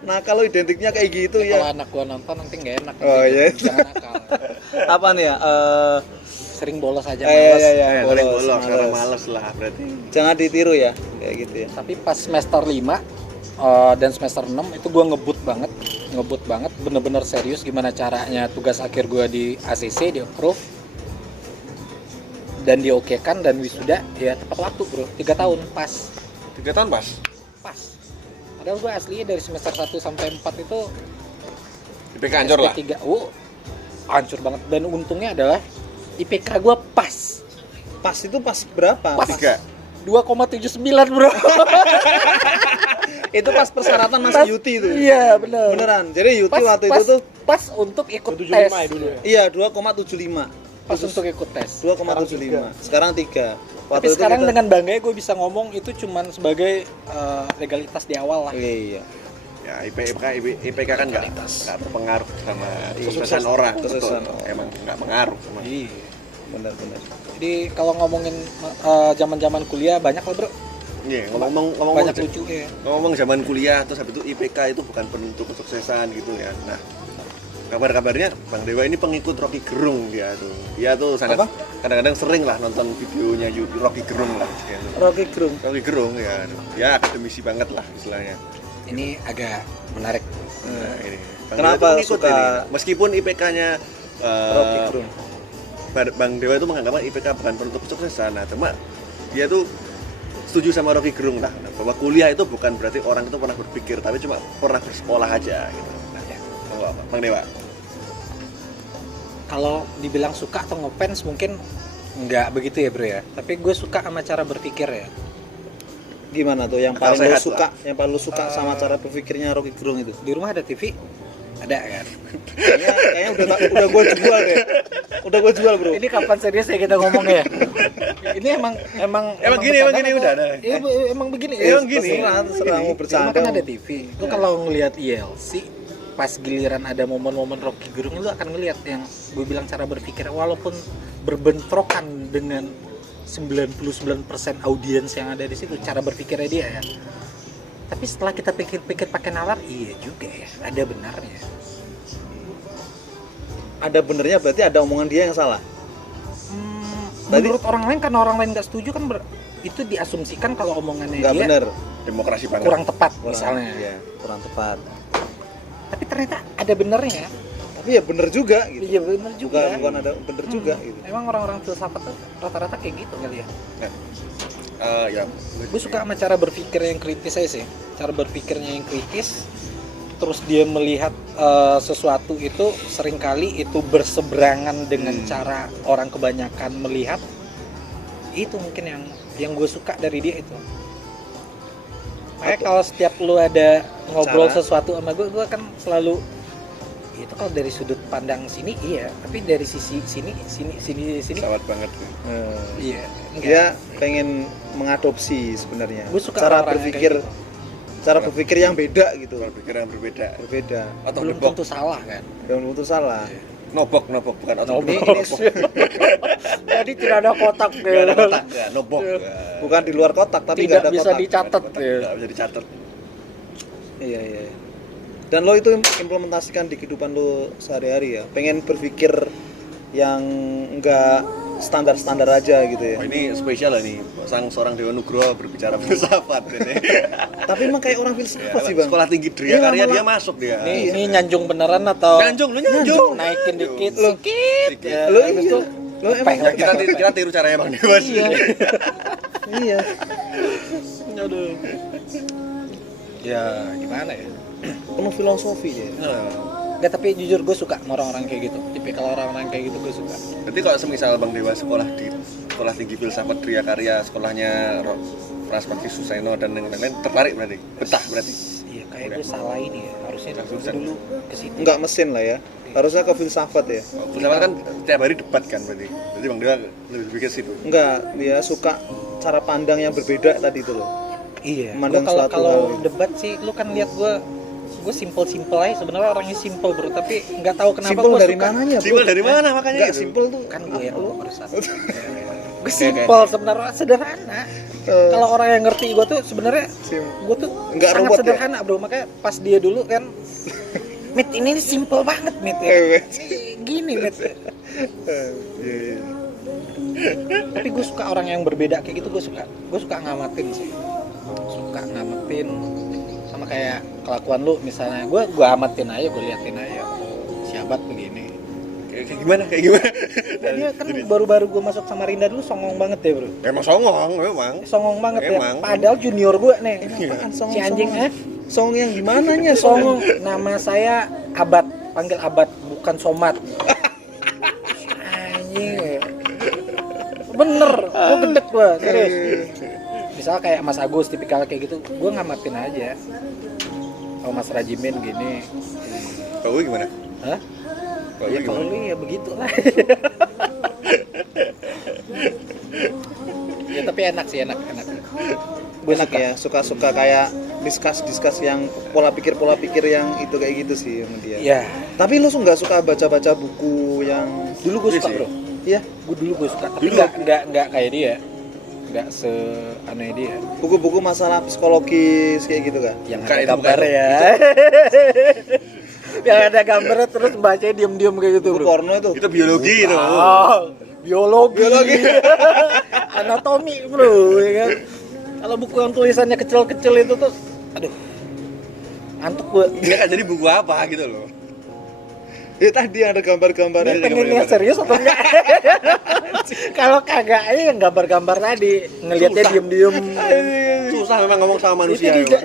nakal lo identiknya kayak gitu Kalau ya. anak gua nonton nanti nggak enak. Oh, nanti iya. Jangan nakal. Apa nih ya? Sering bolos aja, Iya, males. iya, iya. Sering bolos, bolos, karena males. males lah berarti. Jangan ditiru ya, kayak gitu ya. Tapi pas semester 5 dan semester 6 itu gua ngebut banget, bener-bener serius gimana caranya tugas akhir gua di ACC di approve dan diokekan dan wisuda ya tepat waktu bro, 3 tahun pas. 3 tahun pas. Padahal gue aslinya dari semester 1 sampai 4 itu IPK hancur lah. SP3, hancur banget. Dan untungnya adalah IPK gue pas. Pas itu pas berapa? Pas. 3. 2,79 bro. Itu pas persyaratan masih Yuti itu. Iya, bener. Beneran. Jadi Yuti waktu itu tuh pas untuk ikut 75 tes. ya dulu ya. iya 2,75. Pas untuk ikut tes. 2,75. Sekarang 3. Tapi sekarang dengan bangganya gue bisa ngomong itu cuman sebagai legalitas di awal lah. iya. Ya IPK kan nggak terpengaruh sama kesuksesan orang. Kesuksesan Betul. orang. Emang nggak pengaruh sama. Iya. Benar-benar. Jadi kalau ngomongin zaman-zaman kuliah banyak lah, Bro. Iya, ngomong Banyak lucu ya. ngomong zaman kuliah terus habis itu IPK itu bukan penentu kesuksesan gitu ya. Nah, kabar-kabarnya Bang Dewa ini pengikut Rocky Gerung dia tuh. Dia tuh sangat Apa? kadang-kadang sering lah nonton videonya Rocky Gerung lah gitu. Rocky Gerung. Rocky Gerung ya. Ya akademisi banget lah istilahnya. Ini agak menarik. Nah, ini. Bang Kenapa Dewa tuh pengikut suka ini. Meskipun IPK-nya Rocky Gerung? Bang Dewa itu menganggap IPK bukan penentu kesuksesan. Nah, cuma dia tuh setuju sama Rocky Gerung lah bahwa kuliah itu bukan berarti orang itu pernah berpikir tapi cuma pernah bersekolah aja gitu. Nah, apa? Bang Dewa. Kalau dibilang suka atau ngefans mungkin nggak begitu ya, Bro ya. Tapi gue suka sama cara berpikir ya. Gimana tuh yang Akal paling lu sehat suka, yang paling lu suka sama cara berpikirnya Rocky Gerung itu? Di rumah ada TV? Ada kan? Kayaknya udah gua jual deh. Udah gua jual, Bro. Ini kapan serius ya kita ngomong ya? Ini emang gini, bercanda gini, atau- udah ada. Iya, emang begini. Emang gini. Terserah mau Di rumah bercanda. kan ada TV. Lu kalau ngelihat ILC pas giliran ada momen-momen Rocky Gerung lu akan ngelihat yang gue bilang cara berpikir walaupun berbentrokan dengan 99% audiens yang ada di situ cara berpikirnya dia ya. Tapi setelah kita pikir-pikir pakai nalar, iya juga ya, ada benarnya. Ada benernya berarti ada omongan dia yang salah. Menurut orang lain karena orang lain nggak setuju kan itu diasumsikan kalau omongannya Enggak dia bener. Demokrasi banget. kurang tepat Kurang, misalnya. iya, kurang tepat. Tapi ternyata ada benernya. Tapi ya bener juga gitu. Iya bener juga. Bukan ada bener juga gitu. Emang orang-orang filsafat tuh rata-rata kayak gitu kali ya. Ya. Gue suka sama cara berpikir yang kritis aja sih. Cara berpikirnya yang kritis. Terus dia melihat sesuatu itu seringkali itu berseberangan dengan cara orang kebanyakan melihat. Itu mungkin yang gue suka dari dia itu. Makanya kalau setiap lu ada ngobrol sesuatu sama gue kan selalu itu kalau dari sudut pandang sini iya, tapi dari sisi sini Pesawat banget. iya. Dia pengen mengadopsi sebenarnya. Gue suka cara orang-orang berpikir kayak gitu. cara berpikir yang beda gitu. Berpikir yang berbeda. Berbeda. Atau Belum nebok. tentu salah kan. Belum tentu salah. Nobok bukan atau Nobok. nebok. Jadi tidak ada kotak Nggak ada kotak, ya, nobok. Ya. Bukan di luar kotak tapi tidak nggak ada bisa kotak. dicatat Kotak, ya. nggak bisa dicatat. Iya. Dan lo itu implementasikan di kehidupan lo sehari-hari ya. Pengen berpikir yang enggak standar-standar aja gitu ya. Oh, ini spesial lah nih, seorang Dewa Nugroho berbicara filsafat ini. Tapi emang kayak orang filsafat sih, Bang. Sekolah tinggi Dria Iya, Karya malah- dia masuk dia. Ini nyanjung beneran atau Nyanjung, lu nyanjung. naikin dikit Loh. sedikit ya. Lo Habis iya. itu Lo emang Ya, kita tiru caranya Bang Dewa sih. iya. aduh. Ya gimana ya? Penuh filosofi dia. Enggak, tapi jujur gue suka sama orang-orang kayak gitu. Tipikal orang-orang kayak gitu gue suka. Berarti kalau semisal Bang Dewa sekolah di Sekolah Tinggi Filsafat Dria Karya, sekolahnya Pras Bakti Suseno dan yang lain-lain tertarik berarti? Betah berarti? Iya, kayak gue salah ini ya. Harusnya gue dulu ke situ. Enggak mesin lah ya. Harusnya ke filsafat ya. Filsafat kan tiap hari debat kan berarti. Berarti Bang Dewa lebih pikir situ. Enggak, dia suka cara pandang yang berbeda tadi itu loh. Iya. Memandang Kalau suatu kalau hal gitu. debat sih, lu kan lihat gue simpel aja. Sebenarnya orangnya simpel bro, tapi nggak tahu kenapa Simpel gue dari suka. mananya, Bro? Simpel dari mana makanya Enggak gitu? simpel tuh. Kan gue yang nomor satu. Gue simpel sebenarnya, sederhana. Kalau orang yang ngerti gue tuh sebenarnya gue tuh Nggak sangat robot ya? sederhana bro. Makanya pas dia dulu kan, Mit ini simpel banget Mit ya. Gini Mit. Iya. Tapi gue suka orang yang berbeda kayak gitu, gue suka ngamatin sih, suka ngamatin sama kayak kelakuan lu misalnya, gue amatin aja, gue liatin aja si Abad begini. Kayak gimana? Nah, dia kan baru-baru gue masuk sama Rinda dulu songong banget ya bro, Emang songong, memang. songong banget Emang. ya, padahal junior gue nih, Apaan si anjing Song yang gimananya songong, nama saya Abad, panggil Abad bukan Somat. Anjing, bener, gue gedek gue, serius. Misal kayak Mas Agus tipikal kayak gitu, gue ngamatin aja. Oh Mas Rajimin gini. Kalau lu gimana? Hah? Kalau Ya lu kalau gimana? lu ya begitulah. Ya tapi enak sih, enak. Gue Enak ya, suka kayak diskus yang pola pikir yang itu kayak gitu sih sama dia. Iya. Tapi lu nggak suka baca buku yang Dulu gue suka sih. bro. iya Gue suka. Tapi Dulu. nggak kayak dia. Nggak seaneh dia. buku-buku masalah psikologis kayak gitu kan? Yang Bukan ada itu, gambar bukan ya. Yang ada gambarnya terus bacanya diem-diem kayak gitu Buku bro. porno itu. Itu biologi itu. Oh, biologi. Anatomi bro, ya kan. Kalau buku yang tulisannya kecil-kecil itu tuh, aduh, ngantuk gue. Dia kan jadi buku apa gitu loh. Ya tadi yang ada gambar-gambarnya. Iya, Pengen lihat serius atau enggak? Kalau kagak aja yang gambar-gambar tadi, ngelihatnya Susah. diem-diem. Susah memang ngomong sama manusia. Itu ya.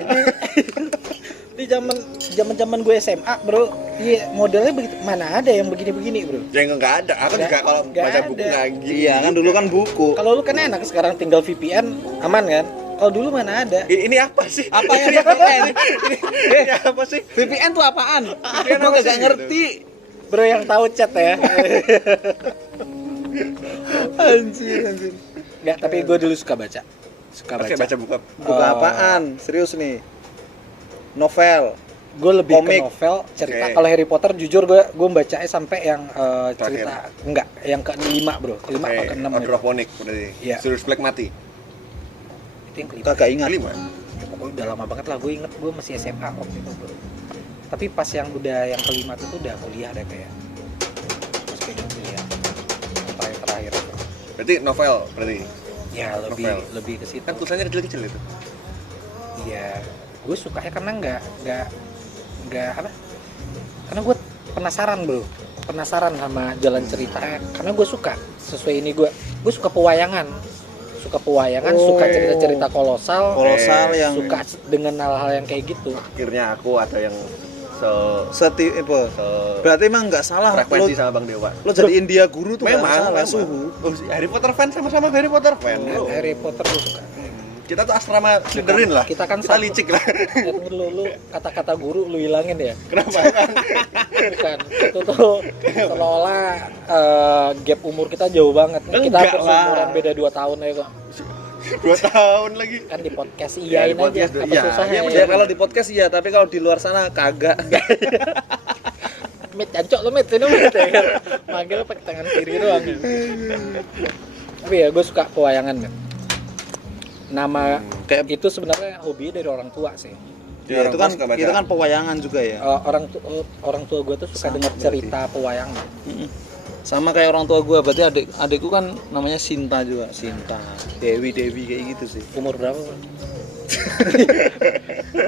di zaman gue SMA bro, iya modelnya begitu. Mana ada yang begini-begini bro? Ya enggak ada. Aku juga kalau Nggak baca buku ada. enggak gitu. Iya kan dulu kan buku. Kalau lu kan enak sekarang tinggal VPN aman kan? Kalau dulu mana ada? Ini apa sih? Apa yang VPN? Ini apa sih? VPN tuh apaan? VPN Gua apa nggak sih, ngerti. Bro yang tahu chat ya. Anjir. Enggak, tapi gue dulu suka baca. Oke, baca buku. Buku apaan? Serius nih. Novel. Gue lebih Komik. ke novel cerita. Oke. Kalau Harry Potter jujur gue bacanya sampai yang cerita enggak, yang ke-5 bro, ke-5 atau ke-6 Order gitu. of Phoenix berarti. Iya. Sirius Black mati. Itu yang ke-5. Kagak ingat. Kelima. Pokoknya udah lama banget lah, gue inget gue masih SMA waktu itu bro. Tapi pas yang udah yang ke-5 itu tuh udah kuliah deh kayak. Pas kayak kuliah. Terakhir. Berarti novel berarti. Ya Novel. lebih ke situ. Kan tulisannya kecil-kecil itu. Iya, gue sukanya karena nggak apa? Karena gue penasaran sama jalan ceritanya. Karena gue suka sesuai ini gue suka pewayangan, suka cerita-cerita kolosal, Kolosal yang suka dengan hal-hal yang kayak gitu. Akhirnya aku ada yang berarti emang nggak salah frekuensi lo, sama Bang Dewa. lo jadiin dia guru tuh nggak Memang, salah memang. suhu. Oh, Harry Potter fan sama-sama Harry Potter fan. Harry Potter gue suka. Kita tuh asrama Slytherin lah. Kita kan kita satu. licik lah. Ya, tunggu lu kata-kata guru lu hilangin ya. Kenapa? Bukan, itu tuh seolah gap umur kita jauh banget. Kita Enggak hampir lah. seumuran beda 2 tahun ya kok. 2 tahun lagi. Kan di podcast Ya, iyain di podcast aja. Apa iya, susahnya iya, Ya kalau di podcast iya, tapi kalau di luar sana kagak. Mit, jancok lu mit, ini mit ya kan. Manggil pakai tangan kiri doang. Tapi ya gue suka pewayangan Mit. Nama Kayak itu sebenarnya hobi dari orang tua sih. ya, itu kan suka baca. itu kan pewayangan juga ya. Orang tua gue tuh suka dengar cerita pewayangan. Sama kayak orang tua gue, berarti adikku kan namanya Sinta juga. Sinta, Dewi kayak gitu sih. Umur berapa? Bro?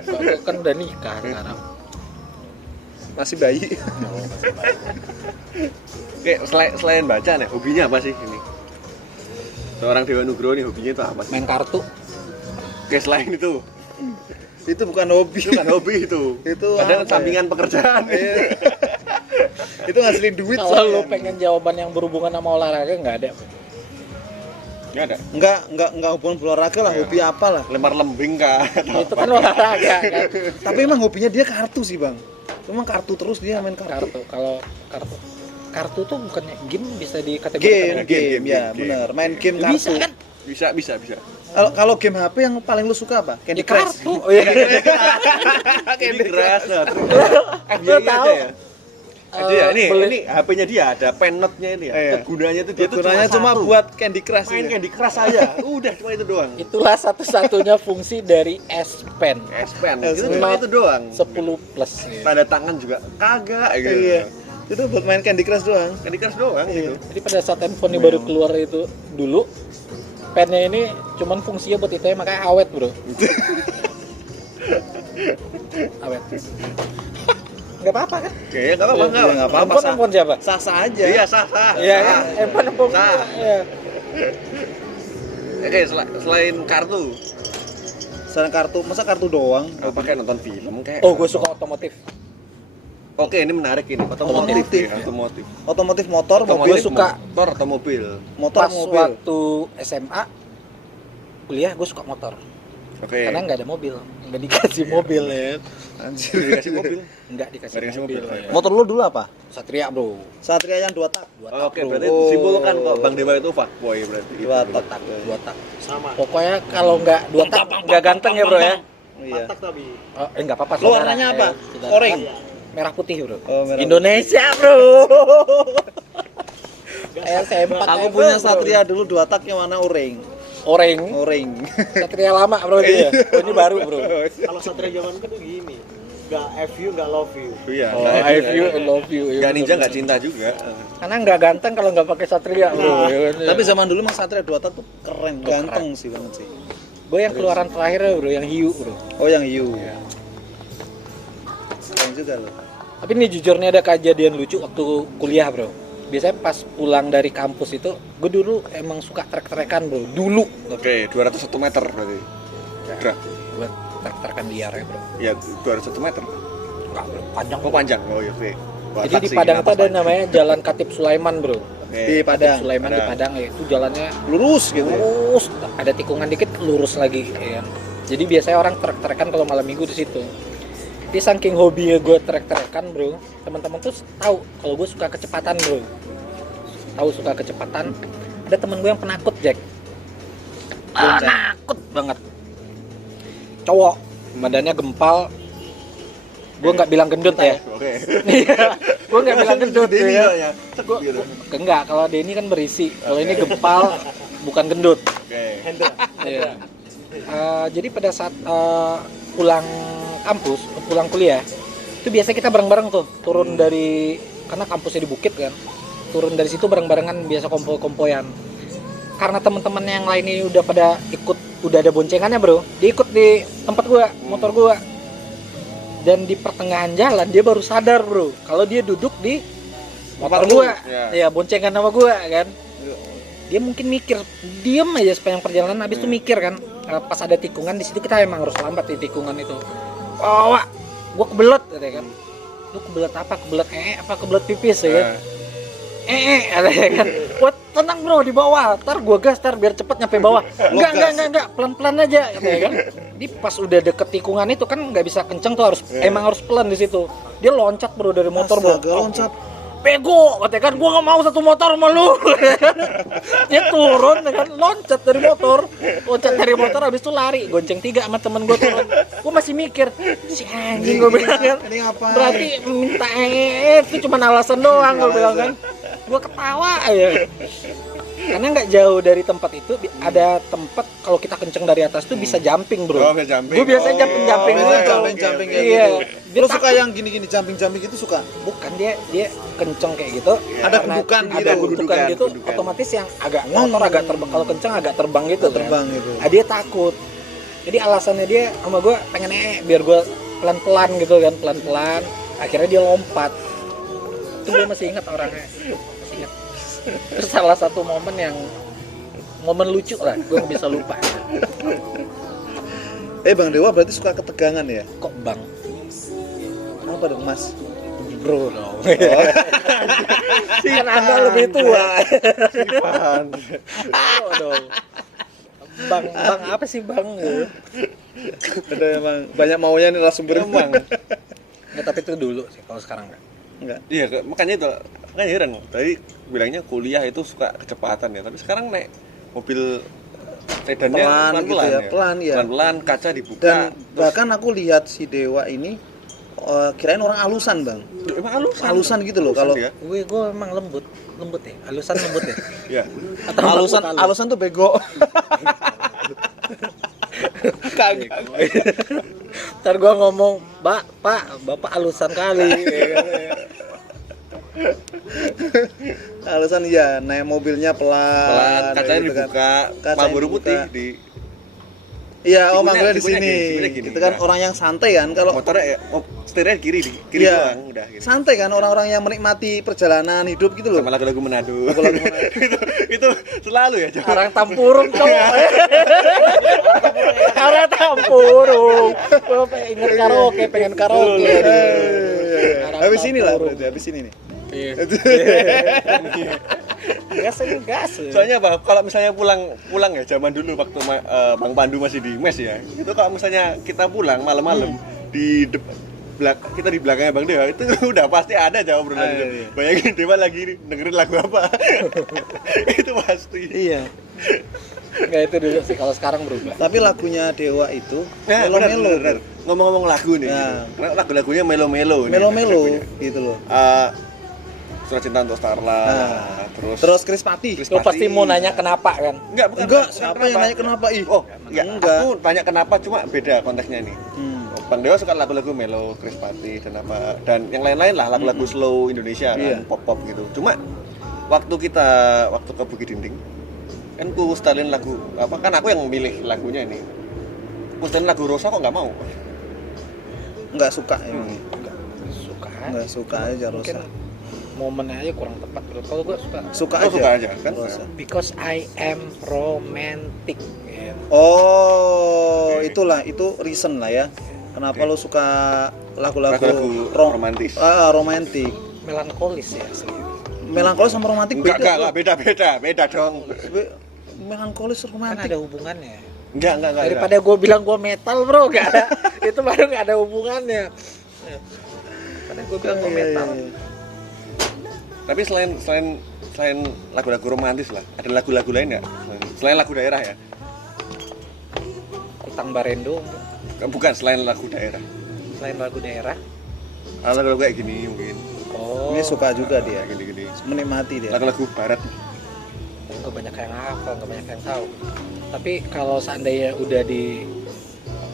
Kok kan udah nikah sekarang. Masih bayi. Oke, selain baca nih, hobinya apa sih ini? Seorang Dewa Nugroho nih hobinya itu apa sih? Main kartu. Oke, selain itu. Itu bukan hobi. Itu kan hobi itu. Itu Padahal apa sampingan pekerjaan. Iya. Itu ngasilin duit Kalau lu soalnya. pengen jawaban yang berhubungan sama olahraga nggak ada. Enggak ada. Enggak hubungan olahraga lah, hobi apa lah. Lempar lembing kah? Itu kan olahraga kan. Tapi emang hobinya dia kartu sih, Bang. Emang kartu terus dia main kartu. Kalau kartu tuh bukannya game bisa dikategorikan Game, game, ya, game. benar. Main game Bisa kartu. kan? Bisa. Kalau game HP yang paling lu suka apa? Candy Di Crush. kartu. Oh iya. Candy Crush. Nah, terus Lu tahu? aja ya. Dia ini HP-nya dia ada pen note-nya ini ya. Iya. Gunanya itu dia tuh Gunanya cuma satu. buat Candy Crush. main ya. Candy Crush aja. Udah cuma itu doang. Itulah satu-satunya fungsi dari S Pen. S Pen. S Itu Pen. cuma itu doang. 10 plus. Tanda tangan juga kagak gitu. Iya. Itu buat main Candy Crush doang. Candy Crush doang gitu. Jadi pada saat handphone baru keluar itu dulu, pennya ini cuman fungsinya buat itu ya, makanya awet bro. Awet. Nggak apa-apa kan? Kayaknya enggak apa-apa enggak. Enggak apa-apa. Handphone siapa? Sah-sah aja. Iya, sah. Iya kan? Handphone. Sah. Iya. Oke, selain kartu, Selain kartu, masa kartu doang? apa kayak nonton film kayak? Oh, gue suka otomotif. Oke, ini menarik ini. Otomotif. Ya, otomotif. Otomotif motor, Gue mobil, suka motor atau mobil. motor, pas mobil. waktu SMA, kuliah gue suka motor. Oke. Karena nggak ada mobil, nggak dikasih mobil ya. Anjir. Dikasih mobil. Nggak dikasih Nggak dikasih mobil. mobil. Ya. Motor lu dulu apa? Satria bro. Satria yang 2 tak. Oke, berarti simpulkan kok Bang Dewa itu fuckboy berarti. 2 tak. Dua tak. Sama. Pokoknya kalau nggak 2 tak nggak ganteng ya bro ya. Iya. Oh, nggak apa-apa. Lu warnanya apa? Oranye. Merah putih bro. Oh, merah Indonesia bro. SMP. Aku punya Satria dulu 2 tak yang warna oranye. Oranye. Satria lama bro dia. Oh, ini baru bro. Kalau Satria zaman itu gini, nggak F you nggak love you. Iya. Oh, I love you. Enggak ninja enggak cinta juga. Karena nggak ganteng kalau nggak pakai Satria bro. Tapi zaman dulu Mas Satria 2 tak tuh keren, ganteng sih banget sih. Gue yang keluaran terakhir bro, yang hiu bro. Oh yang Yu. Keren juga loh. Tapi ini jujur nih ada kejadian lucu waktu kuliah bro. Biasanya pas pulang dari kampus itu, gue dulu emang suka trek-trekan bro. Dulu. Oke, 201 meter berarti. Drak. Gue trek-trekan liar ya bro. Ya, 201 meter. Enggak bro, panjang. Oh, panjang. Oh, iya, oke. Wah, Jadi di taksi, Padang itu napas ada panjang. namanya Jalan Katib Sulaiman bro. Oke. Di Padang. Sulaiman di Padang ya. Itu jalannya Lurus gitu. Ya? lurus, ada tikungan dikit lurus lagi ya. Jadi biasanya orang trek-trekan kalau malam minggu di situ. Tapi saking hobinya gue trek-trekan bro, teman-teman tuh tahu kalau gue suka kecepatan bro. Tahu suka kecepatan. Ada temen gue yang penakut Jack. Penakut banget. Cowok, badannya gempal. Gue nggak bilang gendut ya. Oke. Gue nggak bilang gendut Denny ya. ya. Gua, enggak, kalau Denny kan berisi. Kalau ini gempal, bukan gendut. Oke. Iya. Jadi pada saat pulang kampus, pulang kuliah, itu biasanya kita bareng-bareng tuh, turun dari, karena kampusnya di bukit kan, turun dari situ bareng-barengan, biasa kompo-kompoyan. Karena teman-teman yang lain ini udah pada ikut, udah ada boncengannya bro, dia ikut di tempat gua, motor gua. Dan di pertengahan jalan dia baru sadar bro, kalau dia duduk di motor gua, ya boncengan sama gua kan. Dia mungkin mikir, diem aja sepanjang perjalanan, habis itu mikir kan, pas ada tikungan di situ kita emang harus lambat di tikungan itu. Oh, wak, gua kebelet katanya kan. Lu kebelet apa? Kebelet apa kebelet pipis ya kan? Katanya kan. Wah, tenang bro di bawah. Ntar gua gas, ntar biar cepet nyampe bawah. Enggak, pelan-pelan aja katanya kan. Di pas udah deket tikungan itu kan nggak bisa kenceng tuh, harus emang harus pelan di situ. Dia loncat bro dari motor bro. Loncat. Bego, katanya kan, gua nggak mau satu motor sama lu. Dia turun, kan, loncat dari motor, habis itu lari, gonceng 3 sama temen gua turun. Gua masih mikir, si anjing gua bilang kan, Ini ngapain? berarti minta itu cuma alasan doang gua bilang kan. Gua ketawa aja. Karena nggak jauh dari tempat itu ada tempat kalau kita kenceng dari atas tuh bisa jumping bro. Oh, bisa jumping. Gue biasanya jumping Jumping kayak Iya. gitu. Dia Lu takut. suka yang gini-gini jumping itu suka? Bukan, dia kenceng kayak gitu. Ada Karena gundukan gitu. ada gundukan gitu, gundukan. otomatis yang agak motor agak terbang, kalau kenceng agak terbang gitu kan. Terbang gitu. Dia takut. Jadi alasannya dia sama gue pengen biar gue pelan-pelan gitu kan, pelan-pelan. Akhirnya dia lompat. Itu gue masih ingat orangnya. Masih ingat. Terus salah satu momen lucu lah, gue nggak bisa lupa. Bang Dewa berarti suka ketegangan ya? Kok bang? Apa dong Mas? Bro dong. Kan anda lebih tua. Bro dong. Bang apa sih bang? Ada emang banyak maunya nih langsung berenang. Ya tapi itu dulu sih, kalau sekarang enggak. Iya, makanya itu. Makanya heran. Tadi bilangnya kuliah itu suka kecepatan ya, tapi sekarang naik mobil sedannya Pelan gitu ya, pelan ya. Pelan-pelan, kaca dibuka. Dan bahkan aku lihat si Dewa ini kirain orang alusan bang. Emang Alusan gitu loh kalau ya? Gue emang lembut ya, halusan lembut ya. Iya. Atau alusan tuh bego. Kagak. Ntar gue ngomong, bapak halusan kali. Alusan ya, naik mobilnya pelan, Kacanya gitu kan. dibuka, Kacanya Marlboro dibuka. putih di Iya, Sikunya- manggilnya di sikunya sini. sikunya gini. Itu kan Nah. orang yang santai kan kalau motornya setirnya kiri Iya. doang udah gitu. santai kan orang-orang yang menikmati perjalanan hidup gitu loh. Sama lagu-lagu Manado. Lagu-lagu Manado. itu selalu ya. Cok. Orang Tampurung cowok. Orang Tampurung. Gue pengen karaoke. Habis ini lah berarti, habis ini nih. Iya. gas. Soalnya apa? Kalau misalnya pulang ya zaman dulu waktu Bang Pandu masih di mes ya. Itu kalau misalnya kita pulang malam-malam di kita di belakangnya Bang Dewa itu udah pasti ada jawaban itu. Iya. Bayangin Dewa lagi dengerin lagu apa. Itu pasti. Iya. Enggak itu dulu sih, kalau sekarang berubah. Tapi lagunya Dewa itu Nah, melo-melo. bener. Ngomong-ngomong lagu nih. Nah. Karena lagu-lagunya melo-melo nih. Melo-melo gitu loh. Surat Cinta untuk Starla. Terus Chris Pati. Lo pasti mau nanya kenapa kan? Bukan. Enggak, siapa yang nanya kenapa? Oh, enggak. Aku tanya kenapa cuma beda konteksnya nih. Hmm. Bang Dewa suka lagu-lagu melo, Chris Pati dan yang lain-lain lah, lagu-lagu slow Indonesia Iya. kan, pop-pop gitu. Cuma waktu ke Bukit Dinding kan ku setelin lagu apa, kan aku yang milih lagunya ini. Ku setelin lagu Rosa kok nggak mau. Enggak suka ya. Suka. Enggak suka aja Mungkin Rosa. momennya aja kurang tepat bro. Kalau gue suka. Suka Oh, aja. suka aja kan. Rosa. Because I am romantic. Ya. Oh, itulah itu reason lah ya. Kenapa lo suka lagu-lagu Lagu-lagu romantis. Romantis. Melankolis ya asli. Melankolis sama romantis Enggak, beda dong. Melankolis Kan romantis. ada hubungannya. Enggak. Daripada gue bilang gue metal bro, gak ada. Itu baru gak ada hubungannya. Karena gue bilang gue metal. Tapi selain lagu-lagu romantis lah, ada lagu-lagu lain nggak? Selain lagu daerah ya? Utang Barendo. Bukan, selain lagu daerah. Selain lagu daerah. Lagu-lagu kayak gini mungkin. Oh. Ini suka juga dia. Gini. Menikmati dia. Lagu-lagu barat. Nggak banyak yang hafal, nggak banyak yang tahu. Tapi kalau seandainya udah di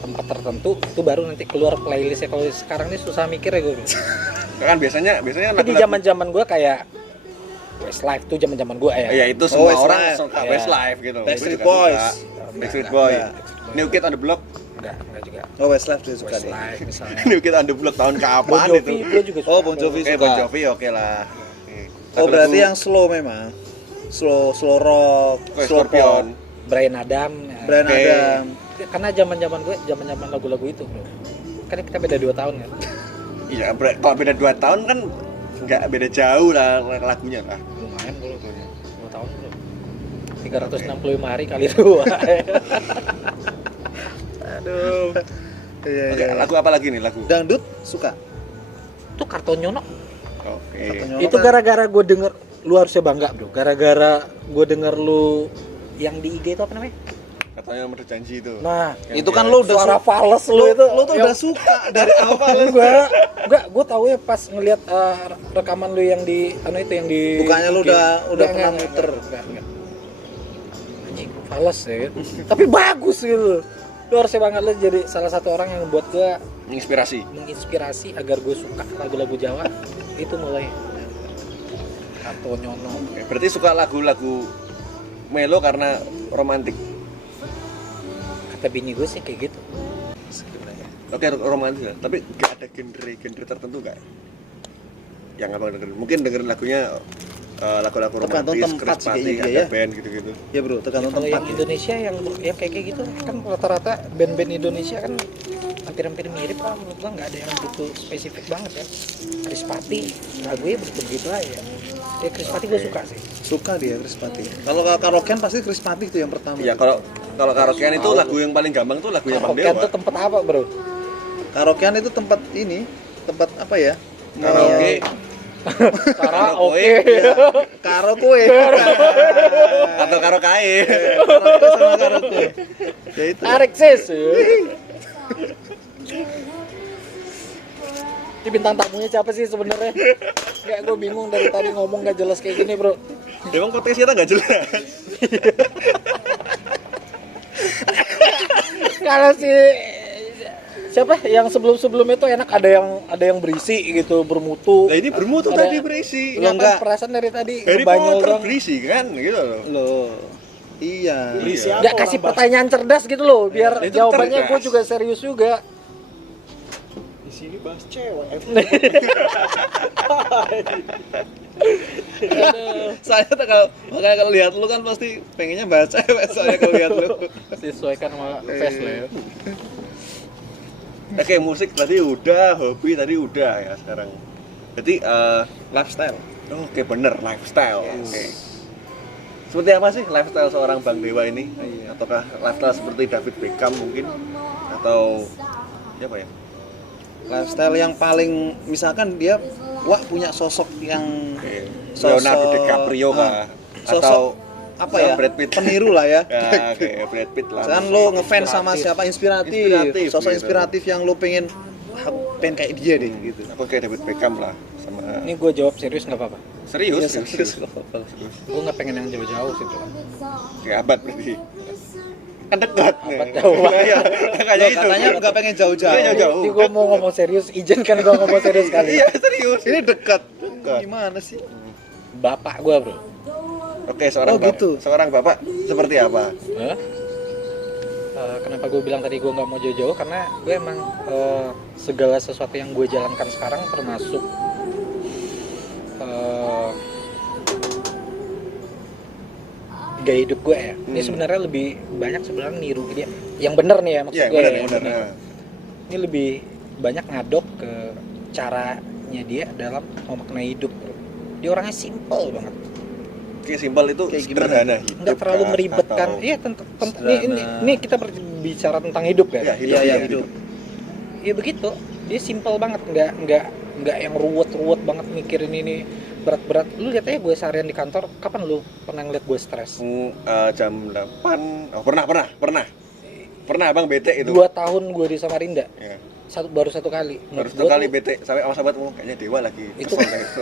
tempat tertentu, itu baru nanti keluar playlistnya. Kalau sekarang ini susah mikir ya gue. Kan biasanya Tapi di lagu-lagu. zaman gue kayak Westlife tuh zaman gue ya. Ya itu semua Westlife. orang suka Iya. Westlife gitu. Backstreet Gue juga Boys. suka. Backstreet Boy. Enggak. New Kid on the Block. Enggak juga. Oh, Westlife dia suka dia. Westlife misalnya. New Kid on the Block tahun Bon kapan Jovi itu? gue juga suka. Oh, Bon Jovi Bon suka. Jovi oke lah. Oh, berarti yang slow memang. Slow rock, slow Scorpion. pop. Brian Adam. Ya. Brian Oke. Adam. Karena zaman gue zaman lagu-lagu itu bro. Kan kita beda 2 tahun kan. Iya, kalau beda 2 tahun kan nggak beda jauh lah lagunya lah. Lumayan bro. 2 tahun bro. 365 hari kali 2. Aduh. Iya, Oke, iya. lagu apa lagi nih lagu? Dangdut suka. Itu Kartonyono. Oke. Kartonyono Itu kan- gara-gara gue denger, lu harusnya bangga bro. Gara-gara gue denger lu yang di IG itu apa namanya? Katanya nomor janji itu. Nah, Itu kan lo udah suara fals lu itu. Lo tuh udah suka dari awal. Gue tahu ya pas ngelihat rekaman lu yang di itu yang di Bukannya lu udah pernah muter. Enggak. Anjing, fals ya. Tapi bagus gitu. Lu harusnya banget lu jadi salah satu orang yang buat gue menginspirasi agar gue suka lagu-lagu Jawa. Itu mulai Kartonyono. Oke, berarti suka lagu-lagu melo karena romantis. Kata bini gue sih kayak gitu. Oke, romantis lah. Tapi nggak ada genre tertentu nggak? Yang abang dengerin? Mungkin dengerin lagunya lagu-lagu Tergantung romantis, tempat Chris sih Pati, kayaknya ada ya. band gitu-gitu. Ya bro, tergantung Kalau tempat. yang Indonesia yang kayak gitu kan rata-rata band-band Indonesia kan hampir-hampir mirip lah, menurut gua nggak ada yang begitu spesifik banget ya. Chris Pati lagunya begitu aja. Ya Chris Pati gua suka sih. Suka dia Chris Pati. Kalau karaokean pasti Chris Pati itu yang pertama. Iya, kalau karaokean itu lagu yang paling gampang tuh lagunya Bang Karaokean Dewa. tuh tempat apa bro? Karaokean itu tempat apa ya? Karaoke. Karaoke. Karaoke. Atau karaoke. Karaoke sama karaoke. Ya itu. Tarik sis. Ini bintang tamunya siapa sih sebenarnya? Kayak gue bingung dari tadi ngomong gak jelas kayak gini bro. Emang podcast kita nggak jelas. Kalau si siapa yang sebelum-sebelumnya tuh enak ada yang berisi gitu, bermutu. Nah ini bermutu Ada- tadi berisi. Lo enggak. kan perasaan dari tadi Harry ngebanyol Potter dong. berisi kan gitu loh. Loh. Iya. Berisi apa? Nggak kasih pertanyaan cerdas gitu loh, biar Itu jawabannya cerdas. gue juga serius juga. Di sini bahas cewek. Saya makanya kalau lihat lu kan pasti pengennya bahas cewek soalnya kalau lihat lu. Sesuaikan sama face lo ya. Oke, musik tadi udah, hobi tadi udah ya sekarang. Jadi lifestyle. Oke, bener lifestyle. Oke. Seperti apa sih lifestyle seorang Bang Dewa ini? Ataukah lifestyle seperti David Beckham mungkin? Atau apa ya? Lifestyle yang paling misalkan dia punya sosok yang Leonardo DiCaprio kah? sosok Atau apa ya? Brad Pitt. Peniru lah ya. Ya, kayak Brad Pitt lah. Kan lo ngefans sama siapa inspiratif, sosok gitu. inspiratif yang lo pengen pengen kayak dia deh gitu. Aku kayak David Beckham lah sama Ini gue jawab serius nggak apa-apa. serius. Iya, serius. Gue nggak pengen yang jauh-jauh sih tuh. Kayak abad berarti. Kan dekat nih. Abad jauh. Iya, makanya Lo itu. katanya nggak pengen jauh-jauh. Iya, jauh-jauh. Jadi gue mau ngomong serius, izin kan gue ngomong serius kali. Iya, serius. Ini dekat. Gimana sih? Bapak gue bro. Oke, seorang Oh, gitu. seorang bapak seperti apa? Hah? Kenapa gue bilang tadi gue nggak mau jauh-jauh? Karena gue emang segala sesuatu yang gue jalankan sekarang termasuk gaya hidup gue ya. Ini sebenarnya lebih banyak sebenarnya niru dia. Yang bener nih ya maksud Iya, gue. benar, Ya, benar. bener. Ini lebih banyak ngadop ke caranya dia dalam memaknai hidup bro. Dia orangnya simple banget. Kayak simpel itu Kayak gimana? sederhana hidup. Nggak terlalu kah? meribetkan. Atau- Iya, ini kita berbicara tentang hidup kan. Iya, hidup. Iya, iya, hidup. Iya begitu. Dia simple banget, nggak yang ruwet banget mikirin ini berat-berat. Lu lihat aja gue seharian di kantor, kapan lu pernah ngeliat gue stres? Jam 8. Oh, pernah Bang bete itu. 2 tahun gue di Samarinda. Iya. Baru satu kali. Baru Menurut satu gua kali tuh- bete sampai sama sahabatmu kayaknya Dewa lagi Itu- kesel kayak gitu.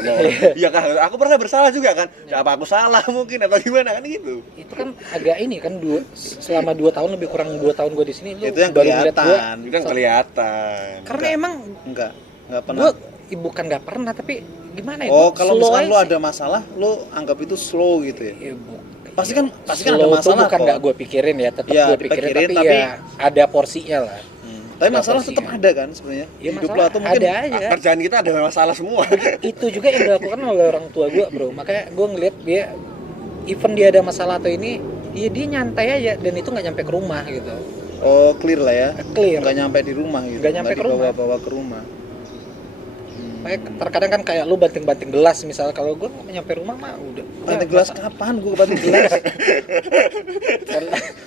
Iya kan, aku pernah bersalah juga kan. Ya apa aku salah mungkin atau gimana kan gitu. Itu kan agak ini kan selama 2 tahun lebih kurang 2 tahun gue di sini lu Itu yang baru ngeliat gue. kelihatan. Itu kan kelihatan. Karena emang Enggak pernah. gue bukan nggak pernah tapi gimana ya? Oh, gua kalau slow misalkan aja lo sih. ada masalah, lo anggap itu slow gitu ya. Ya, Pasti kan ada slow tuh masalah bukan kok. nggak gue pikirin ya, tetap Iya, gue pikirin, pikirin, tapi, tapi- ya ada porsinya lah. Tapi Ada masalah porsinya. tetap ada kan sebenarnya. Ya, Hidup lo masalah atau mungkin ada aja. Kerjaan kita ada masalah semua. Itu juga yang dilakukan oleh orang tua gue bro, makanya gue ngeliat dia even dia ada masalah atau ini, ya dia nyantai aja dan itu nggak nyampe ke rumah gitu. oh clear lah ya. Clear. Nggak nyampe di rumah gitu. Nggak nyampe ke rumah. Bawa ke rumah. Makanya terkadang kan kayak lu banting-banting gelas misalnya, kalau gue nggak nyampe rumah mah udah Banting gelas kapan? Gue banting gelas.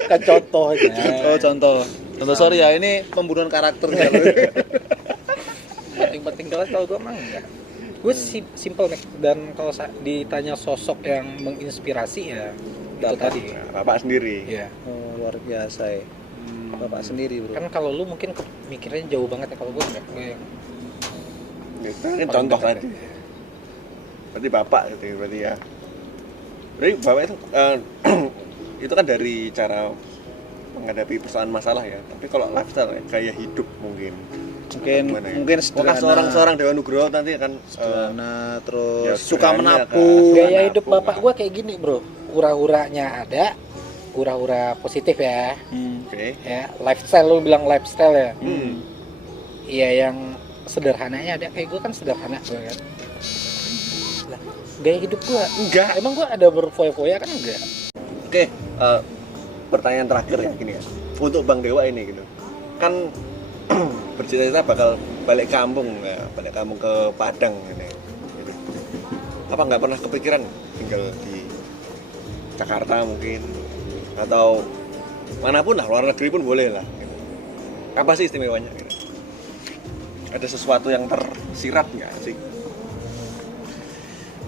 kan contoh aja. Oh contoh. Sorry ya, ini pembunuhan karakter ya. Banting-banting gelas kalau gue mah enggak. Gue simple nih, dan kalau ditanya sosok yang menginspirasi ya itu tadi. Bapak sendiri. Iya. Oh, luar biasa ya. Bapak sendiri bro. Kan kalau lu mungkin mikirnya jauh banget ya, kalau gue enggak. Gue yang Ini contoh tadi. Berarti bapak gitu berarti ya. Berarti bapak itu itu kan dari cara menghadapi persoalan masalah ya. Tapi kalau lifestyle ya, gaya hidup mungkin. mungkin Gimana ya? mungkin Apakah sederhana. seorang Dewa Nugroho nanti akan Sederhana, terus ya, suka sederhana, menabung. Kak. gaya hidup Menabung, bapak Kak. gue kayak gini bro, hura-huranya ada, hura-hura positif ya, oke. ya lifestyle, lu bilang lifestyle ya, Hmm. iya yang sederhananya ada, kayak gue kan sederhana gue kan. Lah, gaya hidup gue Enggak. emang gue ada berfoya-foya kan enggak? Oke, pertanyaan terakhir ya gini ya. Untuk Bang Dewa ini gitu. Kan bercita-cita bakal balik kampung ke Padang gitu. Gitu. Apa nggak pernah kepikiran tinggal di Jakarta mungkin atau manapun lah, luar negeri pun boleh lah gitu. Apa sih istimewanya gitu? Ada sesuatu yang tersirat nggak sih?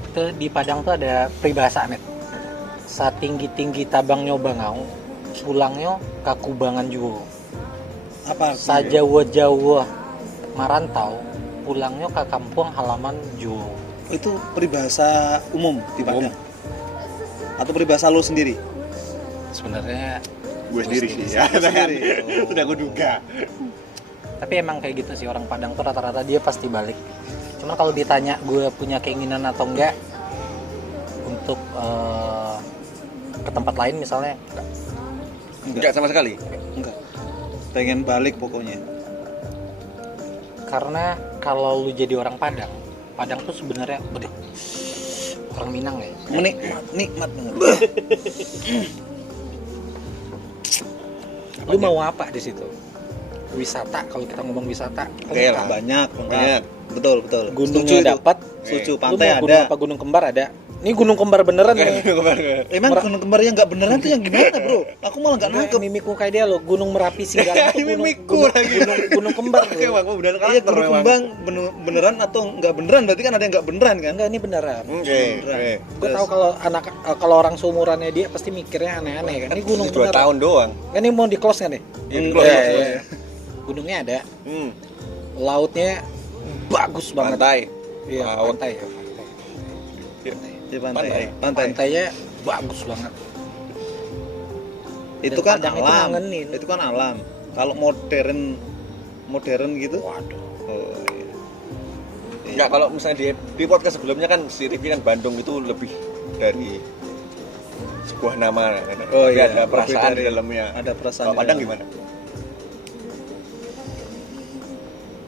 Itu di Padang tuh ada peribahasa net, saat tinggi-tinggi tabang nyoba ngau, pulangnya kakubangan juga. Apa? Sajawa-jawa marantau, pulangnya ke kampung halaman juga. Itu peribahasa umum di Padang. Atau peribahasa lo sendiri? Sebenarnya Gue sendiri sih sendiri. ya. Sendiri. Oh. Sudah gue duga. tapi emang kayak gitu sih, orang Padang tuh rata-rata dia pasti balik. Cuman kalau ditanya gue punya keinginan atau enggak untuk ke tempat lain misalnya, Enggak sama sekali. Enggak. Pengen balik pokoknya. karena kalau lu jadi orang Padang, Padang tuh sebenarnya gede. Orang Minang ya. Nikmat banget. Lu mau apa di situ? Wisata, kalau kita ngomong wisata, Oke lah. Banyak. Banyak. Betul. gunungnya Setuju itu. dapat. Setuju, Lu pantai mau gunung ada. apa gunung kembar ada. Ini gunung kembar beneran nih. Emang gunung kembar yang nggak beneran tuh yang gimana, bro? Aku malah nggak nangkep. Mimikku kayak dia loh, Gunung Merapi Singgala itu Mimikku lagi. gunung kembar Oke, bro. aku benar Iya, gunung kembang beneran atau nggak beneran? Berarti kan ada yang nggak beneran kan? Enggak, ini beneran. Oke. Gue tahu kalau orang seumurannya dia pasti mikirnya aneh-aneh kan. Ini gunung 2 beneran. tahun doang. Kan ini mau di close kan deh? Iya. Gunungnya ada, Hmm. lautnya bagus banget. Pantai. Iya, Laut. pantai. Di pantai. Pantainya bagus banget. Itu Dan kan padang itu alam. ngangenin. Itu kan alam. Kalau modern gitu. Waduh. Oh, iya. Enggak, kalau misalnya di podcast sebelumnya kan si Rifki kan Bandung itu lebih dari sebuah nama kan. Oh, Tapi iya. ada perasaan Lebih di dalamnya. ada perasaan Kalau di Padang dalam. gimana?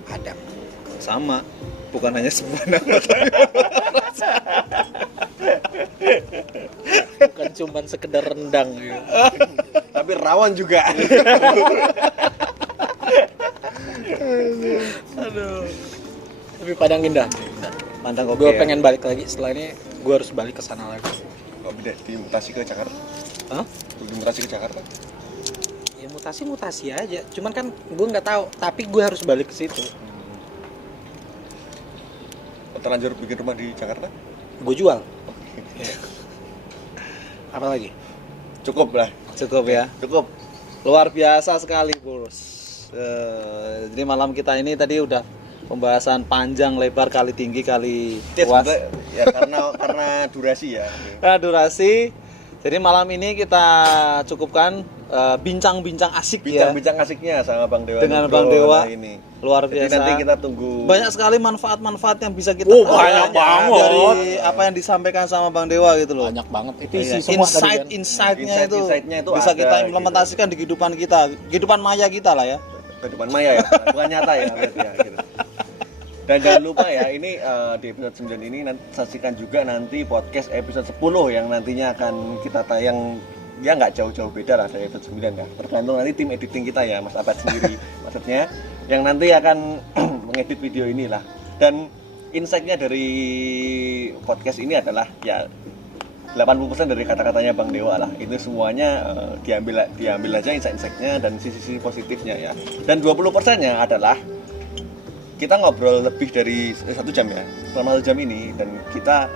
Ada. Sama. Bukan hanya sebuah nama. Bukan cuman sekedar rendang gitu. Tapi rawan juga. Tapi Padang indah. Pandang oke. Gue ya. pengen balik lagi setelah ini. Gue harus balik ke sana lagi. Kok beda dimutasi ke Jakarta? Hah? Dimutasi ke Jakarta? Ya mutasi aja. Cuman kan gue nggak tahu. Tapi gue harus balik ke situ. Terlanjur bikin rumah di Jakarta? Gue jual. Apa lagi? Cukup lah. Cukup ya. Cukup. Luar biasa sekali, Bos. Jadi malam kita ini tadi udah pembahasan panjang, lebar, kali tinggi, kali Ya, luas. sebenarnya ya karena durasi ya. Nah, durasi. Jadi malam ini kita cukupkan bincang-bincang asik Bincang-bincang asiknya sama Bang Dewa. Dengan Nugro Bang Dewa. hari ini. Luar Jadi biasa. nanti kita tunggu. Banyak sekali manfaat-manfaat yang bisa kita Oh, tahu banyak banget. dari apa yang disampaikan sama Bang Dewa gitu loh. Banyak banget. Itu Iya, isi semua tadi kan. insight-nya itu, Insight-nya itu bisa ada, kita implementasikan di kehidupan kita, kehidupan maya kita lah ya. Kehidupan maya ya, bukan nyata ya berarti ya. Gitu. Dan jangan lupa ya, ini di episode 9 ini nanti saksikan juga nanti podcast episode 10 yang nantinya akan kita tayang. Ya nggak jauh-jauh beda lah dari episode 9 ya. Tergantung nanti tim editing kita ya, Mas Abad sendiri maksudnya, yang nanti akan mengedit video inilah. Dan insight-nya dari podcast ini adalah ya 80% dari kata-katanya Bang Dewa lah. Itu semuanya diambil aja insight-insightnya dan sisi-sisi positifnya ya. Dan 20%-nya adalah kita ngobrol lebih dari 1 jam ya, selama 1 jam ini, dan kita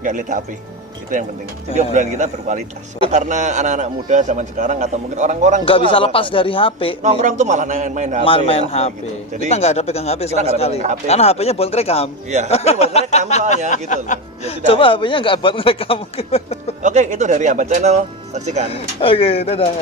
nggak lihat HP. Itu yang penting. Jadi obrolan kita berkualitas. Karena anak-anak muda zaman sekarang atau mungkin orang-orang Nggak tua bisa lepas bahkan, dari HP. nongkrong tuh malah main HP. Main ya, HP. gitu. Jadi Kita nggak ada pegang HP kita sama nggak sekali. pegang HP. Karena HP-nya buat ngerekam. iya, tapi buat rekam soalnya gitu loh. Ya sudah. Coba HP-nya nggak buat ngerekam. Oke, itu dari Abad Channel. Saksikan. Oke, dadah.